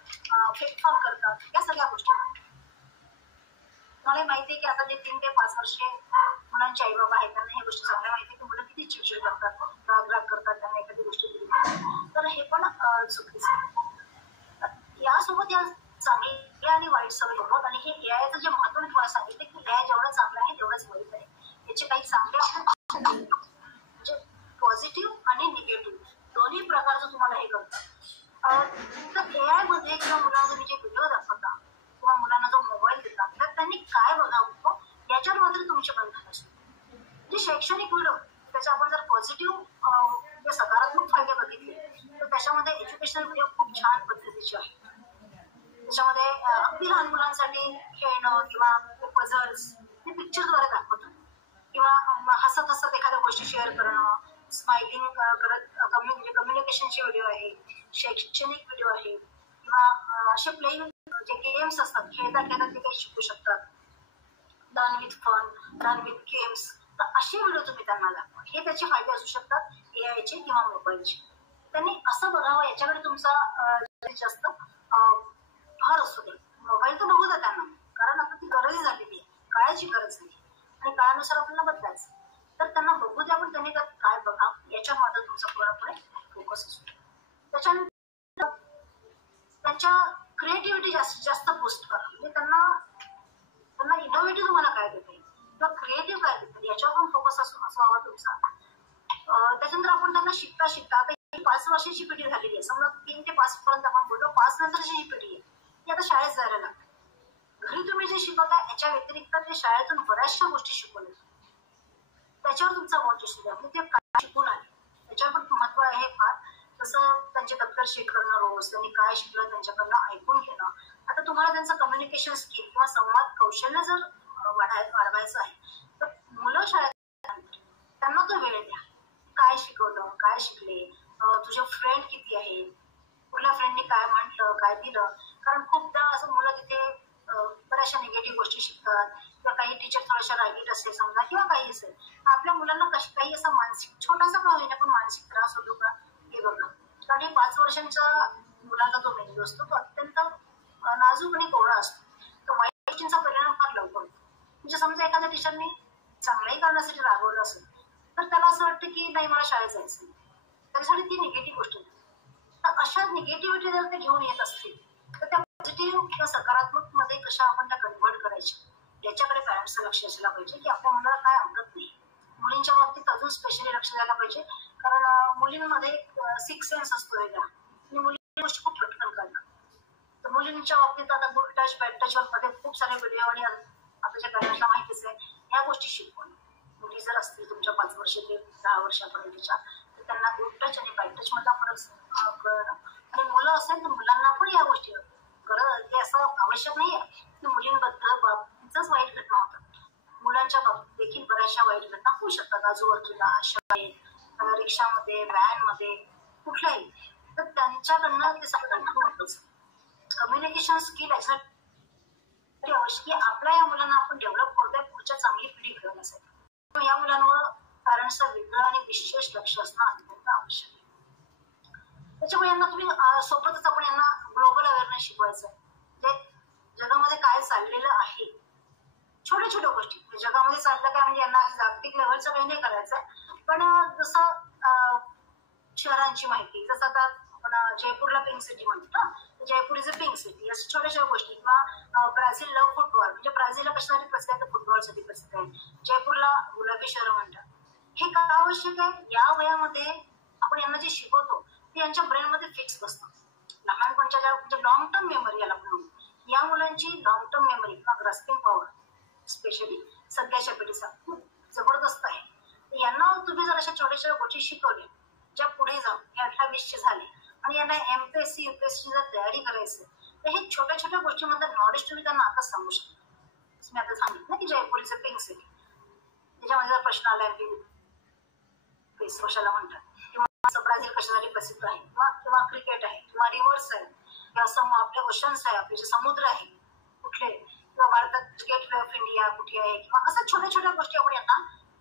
फेकफाक करतात, या सगळ्या गोष्टी करतात. मला माहिती आहे की आता जे 3 ते 5 वर्षे मुलांचे आई बाबा आहेत त्यांना ही गोष्ट चांगल्या माहिती आहे की मुलं किती चिडचिड करतात, राग करतात त्यांना एखादी गोष्ट दिली. तर हे पण चुकीचं आहे. यासोबत या चांगल्या आणि वाईट सवयी होतात. आणि हे एआयचं जे महत्व मी तुम्हाला सांगितलं की एआय जेवढं चांगलं आहे तेवढंच वाईट आहे. याचे काही चांगले म्हणजे पॉझिटिव्ह आणि निगेटिव्ह दोन्ही प्रकारचं तुम्हाला हे करतं. तर एआय मध्ये किंवा मुलांना तुम्ही जे व्हिडिओ दाखवता किंवा मुलांना जो मोबाईल देता तर त्यांनी काय बघावं याच्यावर मात्र तुमचे बंधन असते. जे शैक्षणिक व्हिडिओ त्याचे आपण जर पॉझिटिव्ह सकारात्मक फायदे बघितले तर त्याच्यामध्ये एज्युकेशनल व्हिडिओ खूप छान पद्धतीचे आहेत. त्याच्यामध्ये अगदी लहान मुलांसाठी खेळणं किंवा पझल्स ते पिक्चरद्वारे दाखवतात किंवा हसत हसत एखाद्या गोष्टी शेअर करणं, स्माइलिंग करत कम्युनिकेशनचे व्हिडिओ आहे, शैक्षणिक व्हिडिओ आहे किंवा असे प्लेइंग जे गेम्स असतात खेळता खेळता ते काही शिकू शकतात. Learn with fun, learn with games, तर असे व्हिडिओ तुम्ही त्यांना दाखवा. हे त्याचे फायदे असू शकतात एआयचे किंवा मोबाईलचे. त्यांनी असं बघावं याच्याकडे तुमचा जास्त भर असू दे. मोबाईल तर बघू द्या त्यांना, कारण आता ती गरज झालेली आहे, काळाची गरज झाली आणि काळानुसार आपल्याला बदलायचं. तर त्यांना बघू द्या, पण त्यांनी काय बघावं याच्या मात्र तुमचा पूर्णपणे फोकस असू दे. त्याच्यानंतर त्यांच्या क्रिएटिव्हिटी जास्तीत जास्त पोस्ट करा. म्हणजे त्यांना इनोव्हेटिव्ह तुम्हाला काय देते किंवा क्रिएटिव्ह काय देते याच्यावर पण फोकस असावा तुमचा. त्याच्यानंतर आपण त्यांना शिकता आता ही 5 वर्षाची पिढी झालेली आहे. समजा 3 ते 5 पर्यंत आपण बोललो, 5 नंतरची जी पिढी आहे ती आता शाळेत जायला लागते. घरी तुम्ही जे शिकवता याच्या व्यतिरिक्त ते शाळेतून बऱ्याचशा गोष्टी शिकवल्या, त्याच्यावर तुमचा वॉच असू द्या. म्हणजे ते काय शिकून आले त्याच्यावर पण महत्व आहे फार. तसं त्यांचे दप्तर चेक करणं रोज, त्यांनी काय शिकलं त्यांच्याकडनं ऐकून घेणं. आता तुम्हाला त्यांचं कम्युनिकेशन स्किल किंवा संवाद कौशल्य जर वाढवायचं आहे तर मुलं शाळेत त्यांना तो वेळ द्या. काय शिकवलं, काय शिकले, तुझे फ्रेंड किती आहे, कुठल्या फ्रेंडने काय म्हटलं, काय दिलं. कारण खूपदा असं मुलं तिथे बऱ्याचशा निगेटिव्ह गोष्टी शिकतात किंवा काही टीचर थोड्याशा रागीट असेल समजा किंवा काही असेल, आपल्या मुलांना काही असा मानसिक छोटासा का होईना पण मानसिक त्रास होतो का हे बघा. कारण हे 5 वर्षांच्या मुलाचा जो मेंदू असतो तो अत्यंत नाजूक आणि कोवळा असतो. तर वाईट गोष्टींचा परिणाम फार लवकर होतो. म्हणजे समजा एखाद्या टीचरने चांगल्याही कारणासाठी रागवलं असेल तर त्याला असं वाटतं की नाही मला शाळेत जायचं, त्याच्यासाठी ती निगेटिव्ह गोष्ट आहे. तर अशा निगेटिव्हिटी जर ते घेऊन येत असतील तर त्या पॉझिटिव्ह किंवा सकारात्मक मध्ये कशा आपण त्या कन्व्हर्ट करायच्या याच्याकडे पॅरेंट्सचं लक्ष असायला पाहिजे की आपल्या मुलाला काय आवडत नाही. मुलींच्या बाबतीत अजून स्पेशली लक्ष द्यायला पाहिजे, कारण मुलींमध्ये 6 सेन्स असतो वेगळा आणि मुली गोष्टी खूप पटकन करतात. तर मुलींच्या बाबतीत आता गुड टच बॅड टच मध्ये खूप सारे व्हिडिओ आणि आपल्या पॅरेंट्सला माहितीच आहे या गोष्टी शिकवून. मुली जर असतील तुमच्या 5 वर्ष ते 10 वर्षापर्यंतच्या तर त्यांना गुड टच आणि बॅड टच मधला फरक कळणं. आणि मुलं असेल तर मुलांना पण या गोष्टी गरज असं आवश्यक नाही आहे की मुलींबद्दल बाबतीतच वाईट घटना होतात. मुलांच्या बाबतीत देखील बऱ्याचशा वाईट घटना होऊ शकतात आजूबाजूला, शाळेत, रिक्षामध्ये, व्हॅनमध्ये, कुठल्याही. तर त्यांच्याकडनं ते सगळं होतच. कम्युनिकेशन स्किल आवश्यक आपल्या या मुलांना आपण डेव्हलप करतोय पुढच्या चांगली पिढी घडवण्यासाठी. या मुलांवर पॅरेंट्सचं वेगळं आणि विशेष लक्ष असणं अत्यंत आवश्यक आहे. त्याच्यामुळे यांना तुम्ही सोबतच आपण यांना ग्लोबल अवेअरनेस शिकवायचं आहे. म्हणजे जगामध्ये काय चाललेलं आहे, छोट्या छोट्या गोष्टी जगामध्ये चाललं काय म्हणजे यांना जागतिक लेव्हलचं काही नाही करायचं, पण जसं शहरांची माहिती, जसं आता आपण जयपूरला पिंक सिटी म्हणतो ना, Jaipur is a pink city, अशा छोट्या छोट्या गोष्टी. किंवा ब्राझील लव फुटबॉल, म्हणजे ब्राझीलला कशासाठी प्रसिद्ध, फुटबॉलसाठी प्रसिद्ध आहे. जयपूरला गुलाबी शहर म्हणतात. हे का आवश्यक आहे? या वयामध्ये आपण यांना जे शिकवतो ते यांच्या ब्रेनमध्ये फिक्स बसतं. लहानपणच्या ज्या म्हणजे लॉंग टर्म मेमरी याला म्हणून, या मुलांची लॉंग टर्म मेमरी किंवा ग्रास्पिंग पॉवर स्पेशली सध्याच्या पिढीचा खूप जबरदस्त आहे. यांना तुम्ही जर अशा छोट्या छोट्या गोष्टी शिकवल्या, ज्या पुढे जाऊन हे 18-20 झाले आणि यांना MPSC UPSC जर तयारी करायची, तर हे छोट्या छोट्या गोष्टींमधलं नॉलेज तुम्ही त्यांना आता सांगू शकता. मी आता सांगितलं की जयपूरचं पिंक सिटी, त्याच्यामध्ये जर प्रश्न आला फेस कशाला म्हणतात, किंवा ब्राझील कशासाठी प्रसिद्ध आहे, किंवा क्रिकेट आहे, किंवा रिव्हर्स आहे, किंवा आपले ओशन्स आहे, आपले जे समुद्र आहे कुठले, किंवा भारतात गेटवे ऑफ इंडिया कुठे आहे, किंवा असं छोट्या छोट्या गोष्टी आपण यांना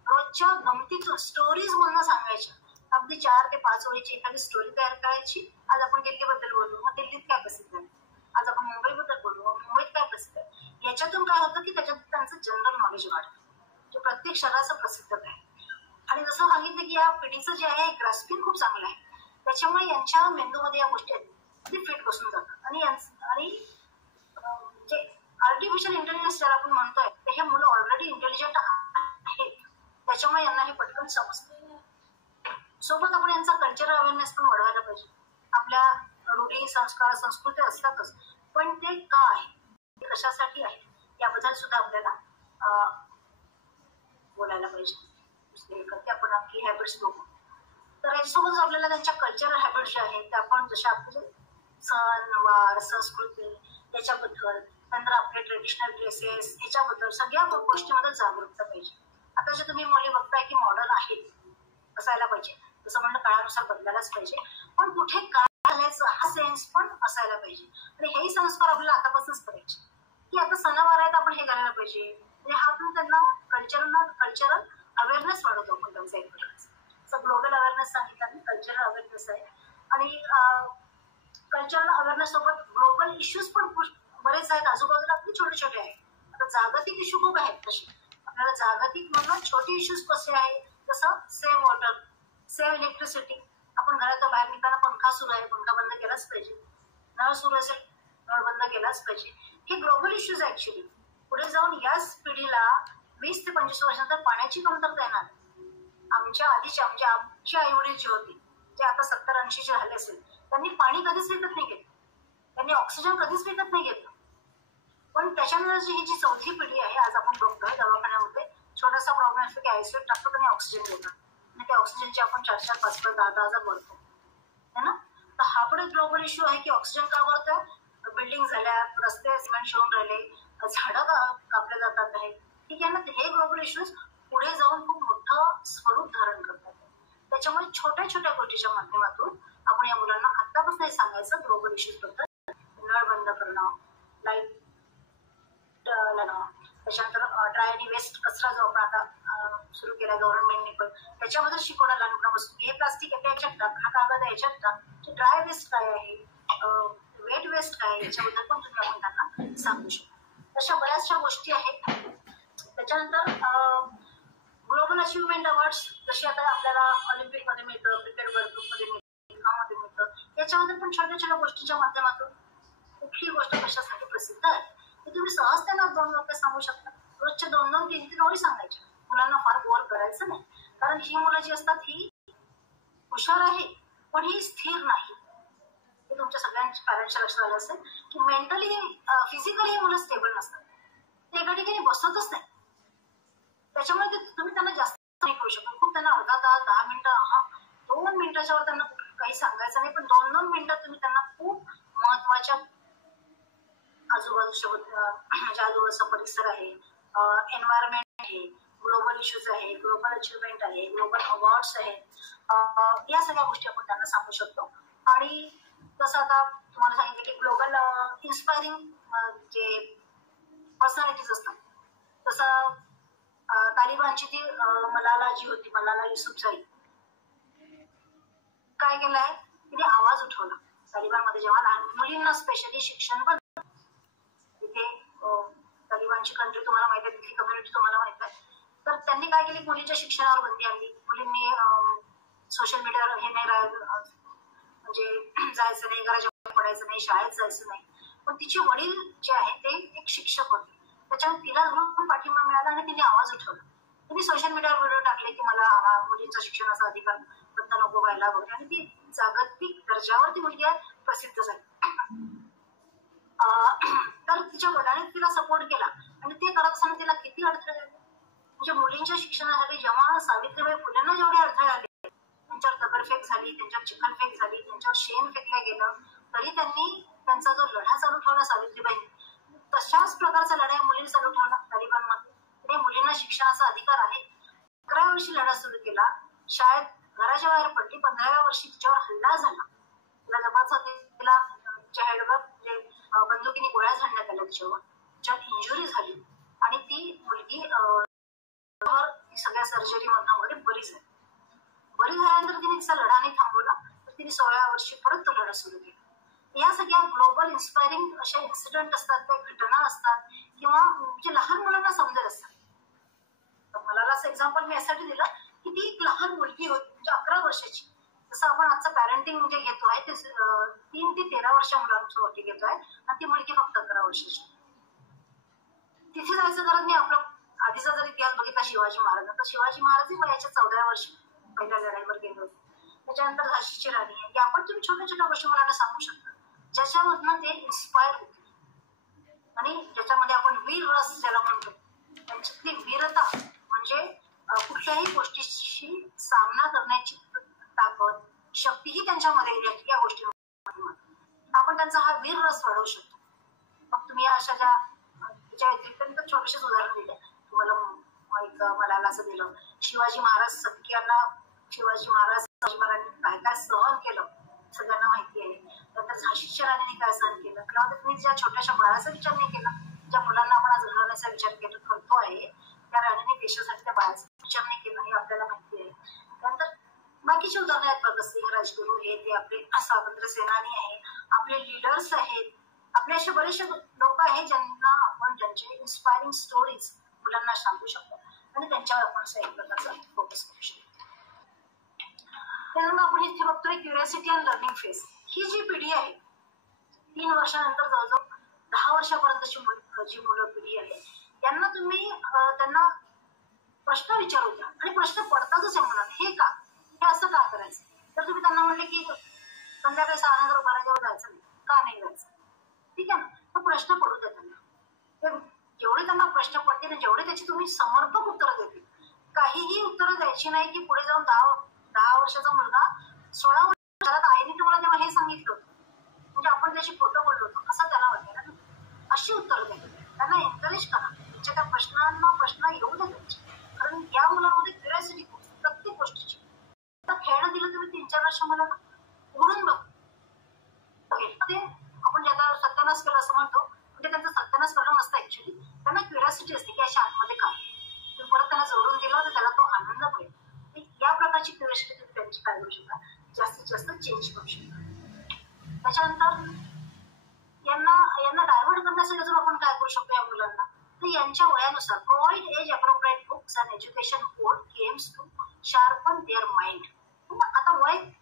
रोजच्या गमतीतून स्टोरीज बोलणं सांगायच्या. अगदी 4 ते 5 ओळीची एखादी स्टोरी तयार करायची. आज आपण दिल्लीबद्दल बोलू, मग दिल्लीत काय प्रसिद्ध आहे. आज आपण मुंबईबद्दल बोलू, मुंबईत काय प्रसिद्ध आहे. याच्यातून काय होतं की त्याच्यातून त्यांचं जनरल नॉलेज वाढतं, जे प्रत्येक शहराचं प्रसिद्ध आहे. आणि जसं सांगितलं की या पिढीचं जे आहे ग्रास्पिंग खूप चांगलं आहे, त्याच्यामुळे यांच्या मेंदूमध्ये या गोष्टी अगदी फिट बसून जातात. आणि जे आर्टिफिशियल इंटेलिजन्स ज्याला आपण म्हणतोय, ते हे मुलं ऑलरेडी इंटेलिजंट आहेत, त्याच्यामुळे यांना हे पटकन समजतं. सोबत आपण यांचा कल्चरल अवेअरनेस पण वाढवायला पाहिजे. आपल्या रूढी, संस्कार, संस्कृती असतातच, पण ते का आहे, ते कशासाठी आहे, याबद्दल सुद्धा आपल्याला बोलायला पाहिजे. आपण आपली हॅबिट्स बघू. तर याच्यासोबत आपल्याला त्यांच्या कल्चरल हॅबिट्स जे आहेत ते आपण जशा आपले सण वार, संस्कृती याच्याबद्दल, नंतर आपले ट्रेडिशनल ड्रेसेस याच्याबद्दल सगळ्या गोष्टीमध्ये जागरूकता पाहिजे. आता जे तुम्ही मुली बघताय की मॉडर्न आहेत, असायला पाहिजे, जसं म्हणलं काळानुसार बदलायलाच पाहिजे, पण कुठे काय घालायचं हा सेन्स पण असायला पाहिजे. आणि हेही संस्कार आपल्याला आतापासूनच करायचे की आता सणवार आहेत, आपण हे घालायला पाहिजे. म्हणजे हा आपण त्यांना कल्चरल अवेअरनेस वाढवतो आपण त्यांचा एक प्रकारचा. ग्लोबल अवेअरनेस सांगितलं आणि कल्चरल अवेअरनेस आहे. आणि कल्चरल अवेअरनेस सोबत ग्लोबल इश्यूज पण बरेच आहेत आजूबाजूला, आपले छोटे छोटे आहेत. आता जागतिक इश्यू खूप आहेत. तसे आपल्याला जागतिक म्हणून छोटे इश्यूज कसे आहेत, जसं सेव्ह वॉटर, सेव्ह इलेक्ट्रिसिटी. आपण घरात बाहेर निघताना पंखा सुरू आहे, पंखा बंद केलाच पाहिजे. नळ सुरू असेल, नळ बंद केलाच पाहिजे. हे ग्लोबल इश्यूज आहे ऍक्च्युली. पुढे जाऊन याच पिढीला 20 ते 25 वर्षानंतर पाण्याची कमतरता येणार. आमच्या आधीच्या म्हणजे आमची आई वडील जी होती, जे आता 70-80 झाले असेल, त्यांनी पाणी कधीच विकत नाही घेतलं, त्यांनी ऑक्सिजन कधीच विकत नाही घेतलं. पण त्याच्यानंतरची ही जी चौथी पिढी आहे, आज आपण बघतोय दवाखान्यामध्ये छोटासा प्रॉब्लेम असतो की आयसीयूत टाकतो आणि ऑक्सिजन देतात, आणि त्या ऑक्सिजनचे आपण 4-4, 5-5, 10-10 हजार भरतो है ना. तर हा पण एक ग्लोबल इश्यू आहे की ऑक्सिजन का भरतोय. बिल्डिंग झाल्या, रस्ते सिमेंट होऊन राहिले, झाडं कापले जातात आहे, ठीक आहे ना. हे ग्लोबल इश्यूज पुढे जाऊन खूप मोठं स्वरूप धारण करतात. त्याच्यामुळे छोट्या छोट्या गोष्टीच्या माध्यमातून आपण या मुलांना आतापासून सांगायचं ग्लोबल इश्यूज बद्दल. नळ बंद करणं, लाईट लावणं, त्याच्यानंतर ड्राय आणि वेस्ट कचरा जो आपण आता सुरू केला गव्हर्नमेंटने, पण त्याच्याबद्दल शिकवणं लहानपणापासून. हे प्लास्टिक आहे याच्यात टाक, हा कागद आहे याच्यात टाक, ड्राय वेस्ट काय आहे, वेट वेस्ट काय आहे, याच्याबद्दल पण तुम्ही आपण त्यांना सांगू शकता. अशा बऱ्याचशा गोष्टी आहेत. त्याच्यानंतर ग्लोबल अचिव्हमेंट अवॉर्ड्स, जसे आता आपल्याला ऑलिम्पिकमध्ये मिळतं, क्रिकेट वर्ल्ड कपमध्ये मिळतं, फिफामध्ये मिळतं, याच्यामध्ये पण छोट्या छोट्या गोष्टीच्या माध्यमातून कुठली गोष्ट कशासाठी प्रसिद्ध आहे ते तुम्ही सहज त्यांना 2 वाक्य सांगू शकता. रोजच्या 2-2, 3-3 ओळी सांगायच्या. मुलांना फार बोर करायचं नाही, कारण ही मुलं जी असतात ही हुशार आहे, पण ही स्थिर नाही. हे तुमच्या सगळ्यांच्या पॅरेंट्सच्या लक्षात आलं असेल की मेंटली, फिजिकली मुलं स्टेबल नसतात, ते एका ठिकाणी बसतच नाही. त्याच्यामुळे तुम्ही त्यांना जास्त नाही करू शकत. खूप त्यांना अर्धा तास, 10 मिनिटं, 2 मिनिटाच्या वर त्यांना काही सांगायचं नाही, पण 2-2 मिनिटात तुम्ही त्यांना खूप महत्वाच्या आजूबाजूचा परिसर आहे, एन्व्हायरमेंट आहे, ग्लोबल इश्यूज आहे, ग्लोबल अचिव्हमेंट आहे, ग्लोबल अवॉर्ड्स आहेत, या सगळ्या गोष्टी आपण त्यांना सांगू शकतो. आणि तसं आता तुम्हाला सांगितलं की ग्लोबल इन्स्पायरिंग जे पर्सनॅलिटीज असतात, तसं तालिबानची जी मलाला जी होती, मलाला युसुफझई, काय केलंय, तिने आवाज उठवला तालिबानमध्ये. जेव्हा लहान मुलींना स्पेशली शिक्षण पण, तिथे तालिबानची कंट्री तुम्हाला माहिती आहे, तिथली कम्युनिटी तुम्हाला माहित आहे, तर त्यांनी काय केली, मुलींच्या शिक्षणावर बंदी आणली. मुलींनी सोशल मीडियावर हे नाही म्हणजे जायचं नाही, घराच्या पडायचं नाही, शाळेत जायचं नाही. पण तिचे वडील जे आहेत ते एक शिक्षक होते, त्याच्यामुळे तिला धरून पाठिंबा मिळाला आणि तिने आवाज उठवला. तिने सोशल मीडियावर व्हिडिओ टाकले की मला मुलींचा शिक्षणाचा अधिकार बंद नको व्हायला वगैरे, आणि ती जागतिक दर्जावर ती मुलगी प्रसिद्ध झाली. तर तिच्या वडिलांनी तिला सपोर्ट केला आणि ते करत असताना तिला किती अडथळे आले. म्हणजे मुलींच्या शिक्षणासाठी जेव्हा सावित्रीबाई फुलेंना जेवढे अडथळे आले, त्यांच्यावर दगडफेक झाली, त्यांच्यावर चिखलफेक झाली, त्यांच्यावर शेण फेकलं गेलं, तरी त्यांनी त्यांचा जो लढा चालू ठेवला सावित्रीबाईंनी, तशाच प्रकारचा लढा मुलींनी चालू ठेवला तालिबानमध्ये. मुलींना शिक्षणाचा अधिकार आहे. 11व्या वर्षी लढा सुरू केला, शाळेत घराच्या बाहेर पडली. 15व्या वर्षी तिच्यावर हल्ला झाला, तिला जबरदस्त तिला तिच्या हेडवर म्हणजे बंदुकीने गोळ्या झाडण्यात आल्या, तिच्यावर इंजुरी झाली आणि ती मुलगी सगळ्या सर्जरी मधनामध्ये बरी झाली. बरी झाल्यानंतर तिने तिचा लढा नाही थांबवला, तर तिने 16व्या वर्षी परत तो लढा सुरू केला. या सगळ्या ग्लोबल इन्स्पायरिंग अशा इन्सिडेंट असतात, त्या घटना असतात किंवा म्हणजे लहान मुलांना समजत असतात. मला असं एक्झाम्पल मी यासाठी दिलं की ती एक लहान मुलगी होती, म्हणजे 11 वर्षाची. जसं आपण आजचं पॅरेंटिंग म्हणजे घेतोय ते 3 ते 13 वर्ष मुलांसाठी घेतोय आणि ती मुलगी फक्त 11 वर्षाची. तिथे जायचं कारण मी आपला आधीचा जर इतिहास बघितला शिवाजी महाराज, तर शिवाजी महाराज वयाच्या 14व्या वर्षी पहिल्या लढाईवर गेले होते. त्याच्यानंतर झाशीची राणी आहे. आपण तुम्ही छोट्या छोट्या गोष्टी मुलांना सांगू शकता ज्याच्यामधनं ते इन्स्पायर होते आणि ज्याच्यामध्ये आपण वीर रस ज्याला म्हणतो, त्यांच्यातली वीरता म्हणजे कुठल्याही गोष्टीशी सामना करण्याची ताकद, शक्तीही त्यांच्यामध्ये येईल या गोष्टी. आपण त्यांचा हा वीर रस वाढवू शकतो. मग तुम्ही अशा ज्या व्यतिरिक्त छोटेसेच उदाहरण दिले तुम्हाला. मला असं दिलं शिवाजी महाराज सत्याला, शिवाजी महाराजांनी काय काय सहन केलं सगळ्यांना माहिती आहे. नंतर झाशीच्या राणीने काय सहन केलं, किंवा तुम्ही ज्या छोट्याशा बाळाचा विचार नाही केला, ज्या मुलांना आपण आज घडवण्याचा विचार करतो आहे, त्या राणीने देशासाठी त्या बाळाचा विचार नाही केला हे आपल्याला माहिती आहे. नंतर बाकीचे उदाहरण आहेत, भगतसिंग, राजगुरू हे ते आपले स्वातंत्र्य सेनानी आहे, आपले लीडर्स आहेत, आपले असे बरेचसे लोक आहेत ज्यांना आपण ज्यांचे इन्स्पायरिंग स्टोरीज मुलांना सांगू शकतो आणि त्यांच्यावर आपण असा एक प्रकारचा फोकस करू शकतो. त्यानंतर आपण इथे बघतोय क्युरियोसिटी अँड लर्निंग फेज. ही जी पिढी आहे 3 वर्षानंतर जवळजवळ 10 वर्षापर्यंतची जी मुलं पिढी आहे, त्यांना तुम्ही त्यांना प्रश्न विचारू द्या आणि प्रश्न पडतातच आहे मुलांना, हे का, हे असं का करायचं. तर तुम्ही त्यांना म्हणले की संध्याकाळी 6 बाराच्यावर जायचं नाही, का नाही जायचं, ठीक आहे ना, तर प्रश्न पडू द्या त्यांना. जेवढे त्यांना प्रश्न पडतील जेवढे त्याची तुम्ही समर्पक उत्तरं देतील, काहीही उत्तरं द्यायची नाही की पुढे जाऊन 10 वर्षाचा मुलगा 16 वर्षात आईने तुम्हाला तेव्हा हे सांगितलं होतं म्हणजे आपण त्याची खोटं बोललो होतो असं त्याला वाटेल ना. अशी उत्तरं द्या, त्यांना एनकरेज करा, त्यांच्या त्या प्रश्नांना प्रश्न येऊ द्या त्यांचे. कारण या मुलामध्ये क्युरियोसिटी प्रत्येक गोष्टीची. तर खेळणं दिलं तुम्ही 3-4 वर्ष मुलांना उघडून बघ, ते आपण ज्याला सत्यानाश केलं असं म्हणतो, म्हणजे त्यांचा सत्यानाश करणं नसतं ऍक्च्युली, त्यांना क्युरियोसिटी असते की अशा आतमध्ये काय. तुम्ही परत त्यांना जोडून दिलं तर त्याला तो आनंद मिळेल. या प्रकारची क्युरियोसिटी तुम्ही त्यांची काय करू शकता, जास्तीत जास्त चेंज करू शकता. त्याच्यानंतर यांना डायव्हर्ट करण्यासाठी अजून आपण काय करू शकतो या मुलांना, तर यांच्या वयानुसार provide age appropriate books and education code games to sharpen their mind. आता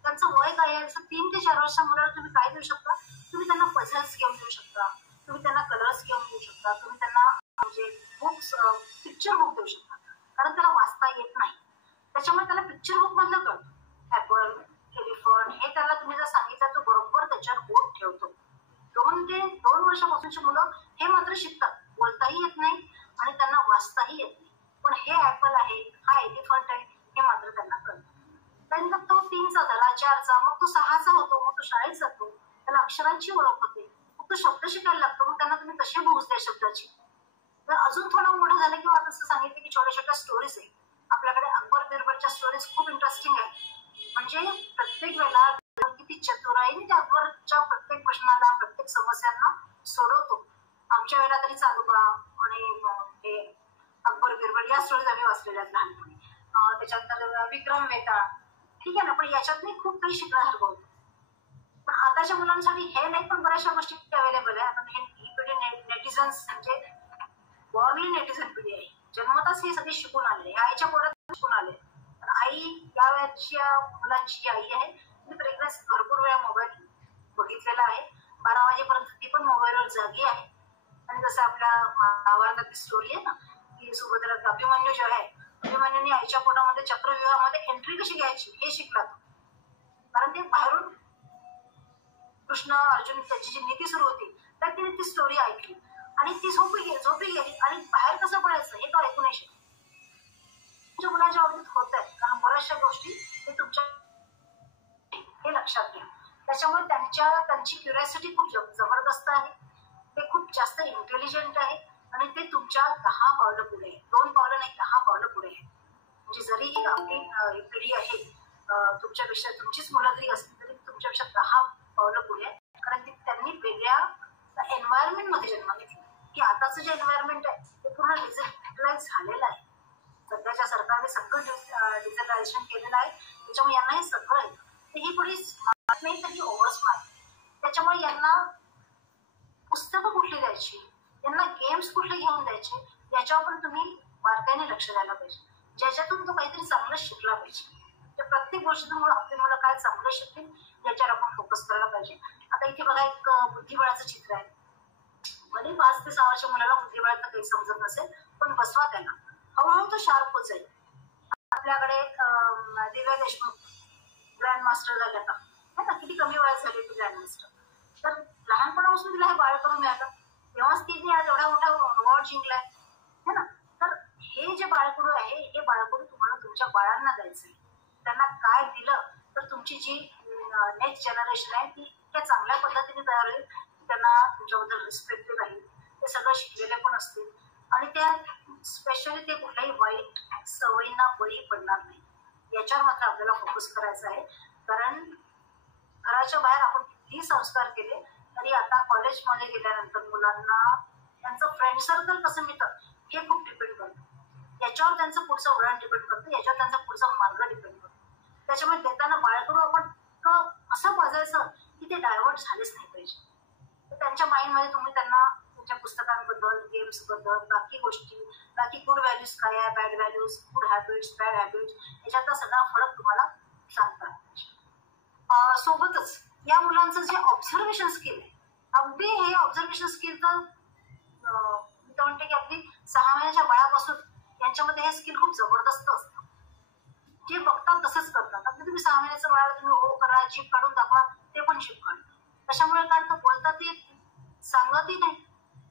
त्यांचं वय काय आहे, 3 ते 4 वर्षाच्या मुलाला तुम्ही काय देऊ शकता, तुम्ही त्यांना पझल्स घेऊन देऊ शकता, तुम्ही त्यांना कलर्स घेऊन देऊ शकता, तुम्ही त्यांना म्हणजे बुक्स पिक्चर बुक देऊ शकता, कारण त्याला वाचता येत नाही. त्याच्यामुळे त्याला पिक्चर बुक मधलं कळतं. ऍपल, एलिफंट हे त्याला तुम्ही जर सांगितलं तर बरोबर त्याच्यावर बोट ठेवतो. 2 वर्षापासूनची मुलं हे मात्र शिकतात, बोलताही येत नाही आणि त्यांना वाचताही येत नाही, पण हे ऍपल आहे, हा एलिफंट आहे हे मात्र त्यांना कळतं. त्यानंतर तो 3चा झाला, 4चा, मग तो 6चा होतो, मग तो शाळेत जातो, त्याला अक्षरांची ओळख होते, मग तो शब्द शिकायला लागतो, मग त्यांना तुम्ही तसे बुक्स द्या शब्दाची. तर अजून थोडं मोठं झालं किंवा असं सांगितलं की छोट्या छोट्या स्टोरीज आहे आपल्याकडे. अकबर बिरबलच्या स्टोरीज खूप इंटरेस्टिंग आहे, म्हणजे प्रत्येक वेळेला किती चतुराईने त्या अकबरच्या प्रत्येक प्रश्नाला प्रत्येक समस्यांना सोडवतो. आमच्या वेळेला तरी चालू आणि अकबर बिरबल या स्टोरीज आम्ही वाचलेल्या आहेत लहानपणी. त्याच्यानंतर विक्रम मेहता, ठीक आहे ना, पण याच्यातही खूप काही शिकण्यासारखं होतं. पण आताच्या मुलांसाठी हे नाही, पण बऱ्याचशा गोष्टी अवेलेबल आहे. आता ही पिढी नेटिझन्स म्हणजे बॉर्नली नेटिझन पिढी आहे, जन्मताच हे सगळे शिकून आले, आईच्या पोटात शिकून आले. आई आई या वयाच्या मुलांची जी आई आहे ती प्रेग्नन्सी भरपूर वेळा मोबाईल बघितलेला आहे. 12 वाजेपर्यंत ती पण मोबाईलवर जागी आहे. आणि जसं आपल्या महाभारतातली स्टोरी आहे ना की सुभद्रा अभिमन्यू जो आहे, अभिमन्यूने आईच्या पोटामध्ये चक्रव्यूहामध्ये एंट्री कशी घ्यायची हे शिकला तो. कारण ते बाहेरून कृष्ण अर्जुन त्याची जी नीती सुरू होती तर तिने ती स्टोरी ऐकली आणि ती झोपी गेली आणि बाहेर कसं पडायचं हे तो ऐकू नाही शकतो. तुमच्या मुलाच्या बाबतीत होत आहे कारण बऱ्याचशा गोष्टी हे तुमच्या हे लक्षात घ्या. त्याच्यामुळे त्यांची क्युरिओसिटी खूप जबरदस्त आहे. ते खूप जास्त इंटेलिजंट आहे आणि ते तुमच्या 10 पावलं पुढे आहे. 2 पावलं नाही 10 पावलं पुढे आहे. म्हणजे जरी आपली पिढी आहे तुमच्यापेक्षा, तुमचीच मुलं जरी असली तरी तुमच्यापेक्षा 10 पावलं पुढे आहे. कारण त्यांनी वेगळ्या एन्व्हायरमेंटमध्ये जन्म घेतला की आताचं जे एन्व्हायरमेंट आहे ते पूर्ण डिजिटलाइज झालेलं आहे. सध्याच्या सरकारने सगळं डिजिटलायझेशन केलेलं आहे. त्याच्यामुळे यांना हे सगळं येतं. ही थोडी स्मार्ट नाही तर ही ओव्हर स्मार्ट. त्याच्यामुळे यांना पुस्तकं कुठली द्यायची, यांना गेम्स कुठले घेऊन द्यायचे याच्यावर पण तुम्ही बारकाईने लक्ष द्यायला पाहिजे, ज्याच्यातून तो काहीतरी चांगलं शिकला पाहिजे. तर प्रत्येक गोष्टीतून आपली मुलं काय चांगलं शिकतील याच्यावर आपण फोकस करायला पाहिजे. आता इथे बघा एक बुद्धिबळाचं चित्र आहे. भले 5 ते 6 वर्ष मुलाला बुद्धिबळाचं काही समजत नसेल पण बसवा त्याला, हळूहळू तो शार्प होत जाईल. आपल्याकडे दिव्या देशमुख ग्रँड मास्टर झाले आता है ना, किती कमी वयात झाली ती ग्रँड मास्टर. तर लहानपणापासून तिला हे बाळकडून मिळालं तेव्हाच तिने आज एवढा मोठा अवॉर्ड जिंकलाय है ना. तर हे जे बाळकडू आहे हे बाळकडू तुम्हाला तुमच्या बाळांना द्यायचं आहे. त्यांना काय दिलं तर तुमची जी नेक्स्ट जनरेशन आहे ती इतक्या चांगल्या पद्धतीने तयार होईल, त्यांना तुमच्याबद्दल रिस्पेक्टेड राहील, ते सगळं शिकलेले पण असतील आणि त्या स्पेशली ते कुठल्याही वाईट सवयींना बळी पडणार नाही. याच्यावर मात्र आपल्याला फोकस करायचा आहे. कारण घराच्या बाहेर आपण कितीही संस्कार केले तरी आता कॉलेजमध्ये गेल्यानंतर मुलांना त्यांचं फ्रेंड सर्कल कसं मिळतं हे खूप डिपेंड करतं. याच्यावर त्यांचं पुढचं वळण डिपेंड करतं, याच्यावर त्यांचा पुढचा मार्ग डिपेंड करतो. त्याच्यामुळे देताना बाळकडून आपण असं वाजायचं की ते डायव्हर्ट झालेच नाही पाहिजे. तर त्यांच्या माइंडमध्ये तुम्ही त्यांना त्यांच्या पुस्तकांबद्दल, गेम्सबद्दल, बाकी गोष्टी, बाकी गुड व्हॅल्यूज काय आहे, bad values, good habits, bad habits याच्यातला सगळा फरक तुम्हाला सांगतात. सोबतच या मुलांचं जे ऑब्झर्वेशन स्किल आहे, अगदी हे ऑब्झर्वेशन स्किल तर मी तर म्हणते की अगदी 6 महिन्याच्या बाळापासून यांच्यामध्ये हे स्किल खूप जबरदस्त असतं. जे बघतात तसंच करतात. अगदी तुम्ही 6 महिन्याचं बाळाला तुम्ही हो करा, जीप काढून दाखवा, ते पण जीप काढतात. त्याच्यामुळे काय तर बोलतात ते सांगतही नाही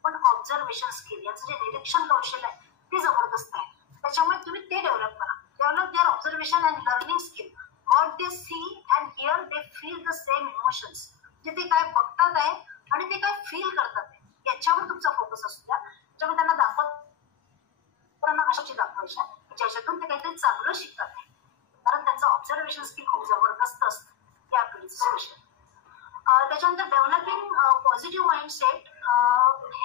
पण ऑब्झर्वेशन स्किल यांचं जे निरीक्षण कौशल्य आहे ते जबरदस्त आहे. त्याच्यामुळे तुम्ही ते डेव्हलप करा. Develop their observation and learning skill. What they see and hear they feel the same emotions. जे ते काय बघतात आहे आणि ते काय फील करतात आहे याच्यावर तुमचा फोकस असू द्या. त्याच्यामुळे त्यांना दाखवताना अशाची दाखवायच्या ज्याच्यातून ते काहीतरी चांगलं शिकतात आहे. कारण त्यांचं ऑब्झर्वेशन स्किल खूप जबरदस्त असतं या पिढीचं स्पेशल. त्याच्यानंतर developing positive mindset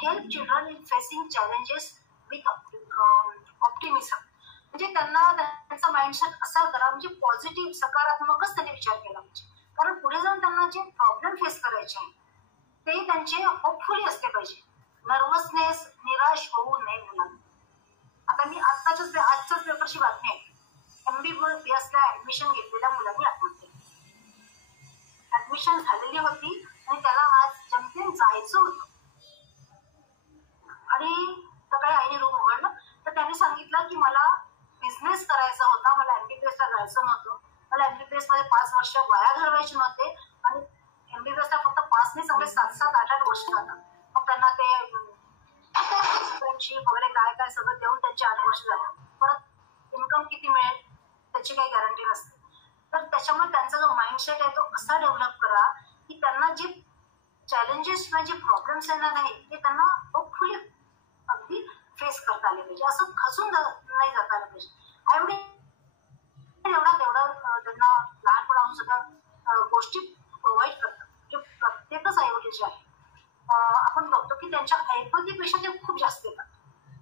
help children in facing challenges with optimism. म्हणजे त्यांना त्यांचा माइंडसेट असा करा म्हणजे पॉझिटिव्ह सकारात्मकच त्यांनी विचार केला पाहिजे. कारण पुढे जाऊन त्यांना जे प्रॉब्लेम फेस करायचे आहे ते त्यांचे होपफुली असले पाहिजे. नर्वसनेस, निराश होऊ नये मुलांना. आता मी आजच्याच पेपरची बातमी आहे. MBBSला ऍडमिशन घेतलेल्या मुलांनी आत्महत्या केली. ऍडमिशन झालेली होती आणि त्याला आज जमतेन जायचं होतं आणि सकाळी आईने रूम उघडलं तर त्यांनी सांगितलं की मला बिझनेस करायचा होता, मला MBBSला जायचं नव्हतं, मला MBBS मध्ये 5 वर्ष वाया घालवायचे नव्हते आणि MBBSला फक्त 5 नाही चांगले 7-7, 8-8 वर्ष जातात. मग त्यांना ते फ्रेंडशिप वगैरे काय काय सगळं देऊन त्यांचे 8 वर्ष झाले. परत इन्कम किती मिळेल त्याची काही गॅरंटी नसते. तर त्याच्यामुळे त्यांचा जो माइंडसेट आहे तो असा डेव्हलप करा की त्यांना जे चॅलेंजेस किंवा जे प्रॉब्लेम्स येणार नाही ते त्यांना होपफुली अगदी फेस करता आले पाहिजे. असं खचून नाही जाता आलं पाहिजे. आईवडील तेवढा त्यांना लहानपणापासून सगळ्या गोष्टी प्रोव्हाइड करतात. जे प्रत्येकच आईवडील जे आहे आपण बघतो की त्यांच्या ऐपतीपेक्षा ते खूप जास्त येतात.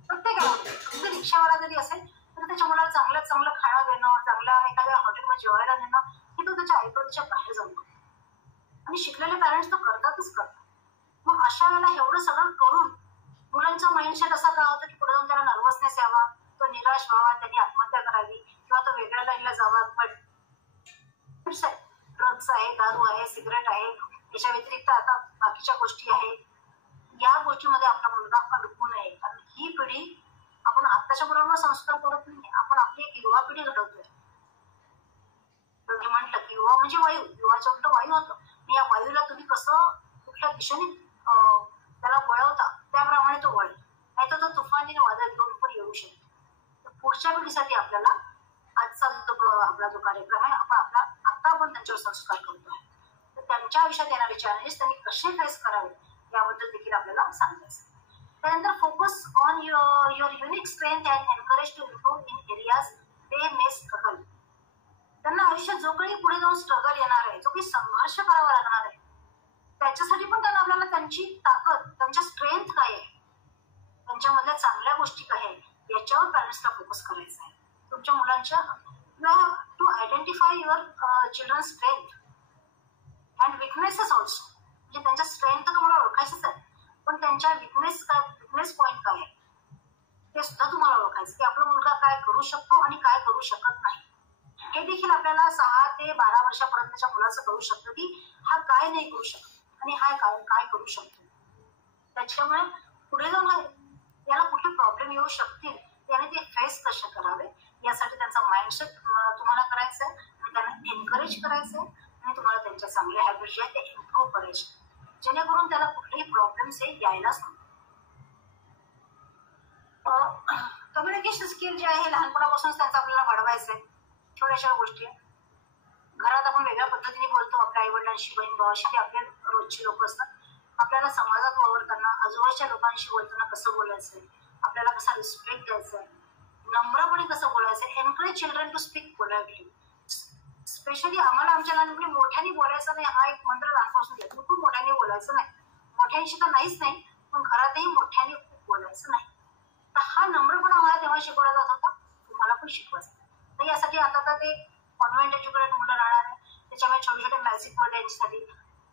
प्रत्येक आईवडील अगदी रिक्षावाला जरी असेल तर त्याच्या मुलाला चांगल्यात चांगलं खाणं देणं, चांगल्या एखाद्या हॉटेलमध्ये जेवायला नेणं हे तो त्याच्या ऐपतीच्या बाहेर जाऊन करतो. आणि शिकलेले पॅरेंट्स तर करतातच करतात. मग अशा वेळेला एवढं सगळं करून मुलांचा माइंडसेट असा काय होतं की पुढे जाऊन त्याला नर्वसनेस यावा, तो निराश व्हावा, त्यांनी आत्महत्या करावी किंवा तो वेगळ्या लाईनला जावा. पण ड्रग्स आहे, दारू आहे, सिगरेट आहे, याच्या व्यतिरिक्त आता बाकीच्या गोष्टी आहेत. या गोष्टीमध्ये आपला मुलगा अडकू नये, कारण ही पिढी आपण आत्ताच्या मुलांना संस्कार करत नाही, आपण आपली एक युवा पिढी घडवतोय. तुम्ही म्हटलं की युवा म्हणजे वायू, युवाच्या उलट वायू होतं. या वायूला तुम्ही कसं कुठल्या दिशेने त्याला वळवता त्याप्रमाणे तो वळेल, नाही तर तो तुफानी वादळ घेऊन पण येऊ शकतो. पुढच्या पिढीसाठी आपल्याला आजचा आपला जो कार्यक्रम आहे आता आपण त्यांच्यावर संस्कार करतोय, तर त्यांच्या आयुष्यात येणारे चॅलेंजेस त्यांनी कसे फेस करावे याबद्दल देखील आपल्याला सांगायचं. त्यानंतर focus on your unique strength and encourage to improve in areas they may struggle. त्यांना आयुष्यात जो काही पुढे जाऊन स्ट्रगल येणार आहे, जो काही संघर्ष करावा लागणार आहे, त्याच्यासाठी पण त्यांना आपल्याला त्यांची ताकद, त्यांच्या स्ट्रेंथ काय आहे, त्यांच्यामधल्या चांगल्या गोष्टी काय आहे, याच्यावर पॅरेंट्सला फोकस करायचा आहे. तुमच्या मुलांच्या to identify your children's strength and weaknesses also. म्हणजे त्यांच्या स्ट्रेंथ तर तुम्हाला ओळखायचंच आहे, पण त्यांच्या विकनेस पॉईंट काय आहे ते सुद्धा तुम्हाला ओळखायचं, की आपला मुलगा काय करू शकतो आणि काय करू शकत नाही. हे देखील आपल्याला 6 ते 12 वर्षापर्यंतच्या मुलाचं कळू शकतं की हा काय नाही करू शकत आणि हा काय करू शकतो. त्याच्यामुळे पुढे जाऊन याला कुठले प्रॉब्लेम येऊ शकतील, त्याने ते फेस कसे करावे यासाठी त्यांचा माइंडसेट तुम्हाला करायचं आहे आणि त्यांना एनकरेज करायचं आहे आणि तुम्हाला त्यांच्या चांगल्या हॅबिट्स जे आहेत ते इम्प्रूव्ह करायचे, जेणेकरून त्याला कुठलेही प्रॉब्लेम्स हे यायलाच नको. कम्युनिकेशन स्किल जे आहे लहानपणापासूनच त्यांचं आपल्याला वाढवायचं आहे. छोट्याशा गोष्टी घरात आपण वेगळ्या पद्धतीने बोलतो आपल्या आई वडिलांशी, बहीण भावाशी, आपले रोजची लोक असतात. आपल्याला समाजात वावरताना आजूबाजूच्या लोकांशी बोलताना कसं बोलायचंय, आपल्याला कसा रिस्पेक्ट द्यायचा आहे, नम्रपणे कसं बोलायचं, encourage children to speak politely. Specially आम्हाला आमच्या लहानपणी मोठ्याने बोलायचं नाही हा एक मंत्र लहानपासून देतो. खूप मोठ्याने बोलायचं नाही, मोठ्यांशी तर नाहीच नाही, पण घरातही मोठ्याने खूप बोलायचं नाही. तर हा नम्रपणा आम्हाला तेव्हा शिकवला जात होता, तुम्हाला पण शिकवायचा. तर यासाठी आता तर ते कॉन्व्हेंट एज्युकेटेड मुलं राहणार आहे, त्याच्यामुळे छोटे छोटे मॅजिक वर्ड यांच्यासाठी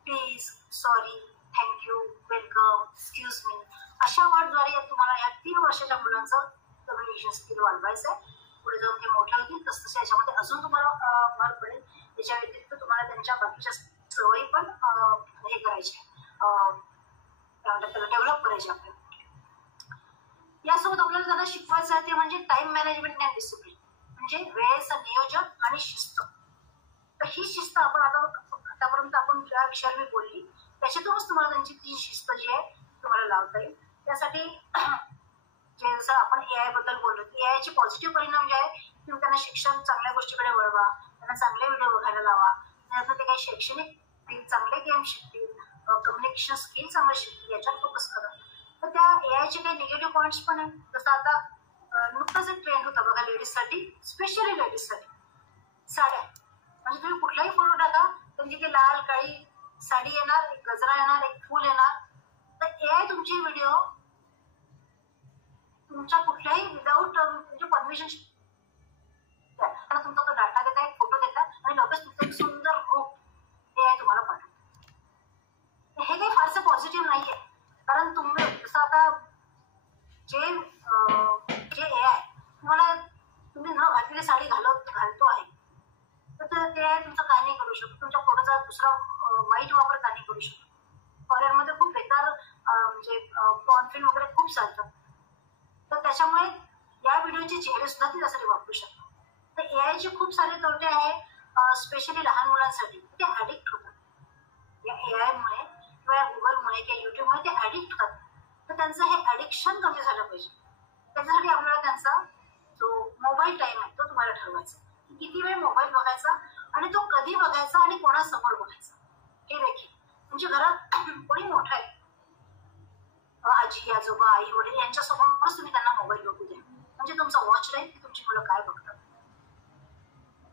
please, sorry, thank you, welcome, excuse me अशा वर्डद्वारे तुम्हाला या 3 वर्षाच्या मुलांचं कम्युनिकेशन स्किल वाढवायचं आहे. पुढे जाऊन ते मोठे होतील तसं तसे याच्यामध्ये अजून तुम्हाला भर पडेल. त्याच्या व्यतिरिक्त तुम्हाला त्यांच्या बाकीच्या सवयी पण हे करायचे, काय म्हणतात त्याला, डेव्हलप करायचे आपल्याला. यासोबत आपल्याला त्यांना शिकवायचं आहे ते म्हणजे टाइम मॅनेजमेंट अँड डिसिप्लिन, म्हणजे वेळेचं नियोजन आणि शिस्त. तर ही शिस्त आपण आतापर्यंत आपण ज्या विषयावर मी बोलली त्याच्यातूनच तुम्हाला त्यांची ती शिस्त जी आहे तुम्हाला लावता येईल. त्यासाठी जे जसं आपण AI बद्दल बोललो, AI चे पॉझिटिव्ह परिणाम जे आहे तुम्ही त्यांना शिक्षण चांगल्या गोष्टीकडे वळवा, त्यांना चांगले व्हिडिओ बघायला लावा, त्यानंतर ते काही शैक्षणिक चांगले गेम शिकतील, कम्युनिकेशन स्किल चांगले शिकतील, याच्यावर फोकस करा. तर त्या AI चे काही निगेटिव्ह पॉईंट्स पण आहेत. जसं आता नुकताच एक ट्रेंड होता बघा लेडीजसाठी, स्पेशली लेडीजसाठी साड्या. म्हणजे तुम्ही कुठलाही फोटो टाका त्यांची ती लाल काळी साडी येणार, एक गजरा येणार, एक फूल येणार. तर AI तुमची व्हिडिओ तुमच्या कुठल्याही विदाऊट म्हणजे परमिशन तुमचा तो डाटा देता, एक फोटो देता आणि लगेच तुमचं एक सुंदर रूप AI तुम्हाला पाठवतो. हे काही फारसं पॉझिटिव्ह नाहीये, कारण तुम्ही जसं आता जे AI तुम्हाला तुम्ही न घातलेली साडी घालतो आहे, तर ते AI तुमचं काय नाही करू शकतो, तुमच्या फोटोचा दुसरा वाईट वापर काय नाही करू शकतो. फॉरेनमध्ये खूप बेकार म्हणजे पॉर्न फिल्म वगैरे खूप चालतात. तर त्याच्यामुळे या व्हिडिओचे चेहरे सुद्धा ते त्यासाठी वापरू शकतात. तर AI चे खूप सारे तोटे आहे, स्पेशली लहान मुलांसाठी. ते ऍडिक्ट होतात या AI मुळे किंवा या गुगलमुळे किंवा युट्यूबमुळे, ते ऍडिक्ट होतात. तर त्यांचं हे ऍडिक्शन कमी झालं पाहिजे. त्याच्यासाठी आपल्याला त्यांचा जो मोबाईल टाइम आहे तो तुम्हाला ठरवायचा, किती वेळ मोबाईल बघायचा आणि तो कधी बघायचा आणि कोणासमोर बघायचा हे देखील. म्हणजे घरात कोणी मोठा आहे, आजी आजोबा आई वडील यांच्यासमोरच तुम्ही त्यांना मोबाईल बघू द्या, म्हणजे तुमचा वॉच राहील की तुमची मुलं काय बघतात.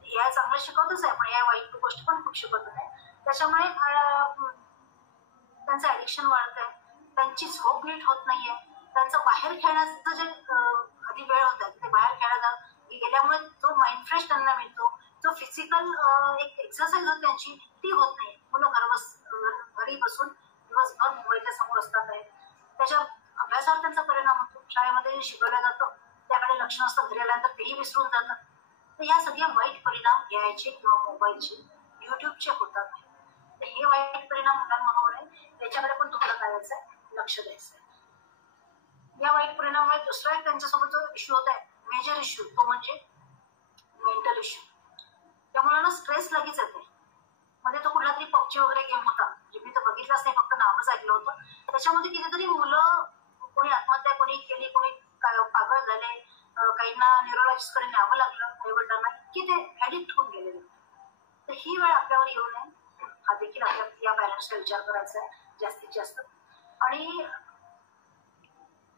AI चांगलं शिकवतच आहे, पण या वाईट गोष्टी पण खूप शिकवत आहे. त्याच्यामुळे त्यांचं ऍडिक्शन वाढत आहे, त्यांची झोप नीट होत नाहीये, त्यांचं बाहेर खेळण्याचं जे आधी वेळ होता ते बाहेर खेळायला गेल्यामुळे जो माइंड फ्रेश त्यांना मिळतो, जो फिजिकल एक एक्सरसाइज होत त्यांची ती होत नाही. मुलं घरी बसून दिवसभर मोबाईलच्या समोर असतात आहे, त्याच्या अभ्यासावर त्यांचा परिणाम होतो. शाळेमध्ये शिकवलं जातं त्याकडे लक्ष नसतं, घरी आल्यानंतर तेही विसरून जातात. तर या सगळ्या वाईट परिणाम यायचे किंवा मोबाईलचे, युट्यूबचे होतात. तर हे वाईट परिणाम मुलांवर आहे, त्याच्याकडे पण तुम्हाला काय करायचं आहे, लक्ष द्यायचं आहे. या वाईट परिणामामुळे दुसरा एक त्यांच्यासोबत जो इश्यू होत आहे, मेजर इश्यू, तो म्हणजे मेंटल इश्यू. त्या मुलांना स्ट्रेस लगेच येते. मध्ये तो कुठला तरी पबजी वगैरे गेम होता, जे मी तर बघितलाच नाही, फक्त नावच ऐकलं होतं. त्याच्यामध्ये कितीतरी मुलं, कोणी आत्महत्या कोणी केली, कोणी पागल झाले, काहींना न्यूरोलॉजिस्ट कडे न्यावं लागलं आईवडिलांना, की ते ऍडिक्ट होऊन गेलेले. तर ही वेळ आपल्यावर येऊ नये, हा देखील आपल्या या पॅरेंट्सला विचार करायचा आहे जास्तीत जास्त. आणि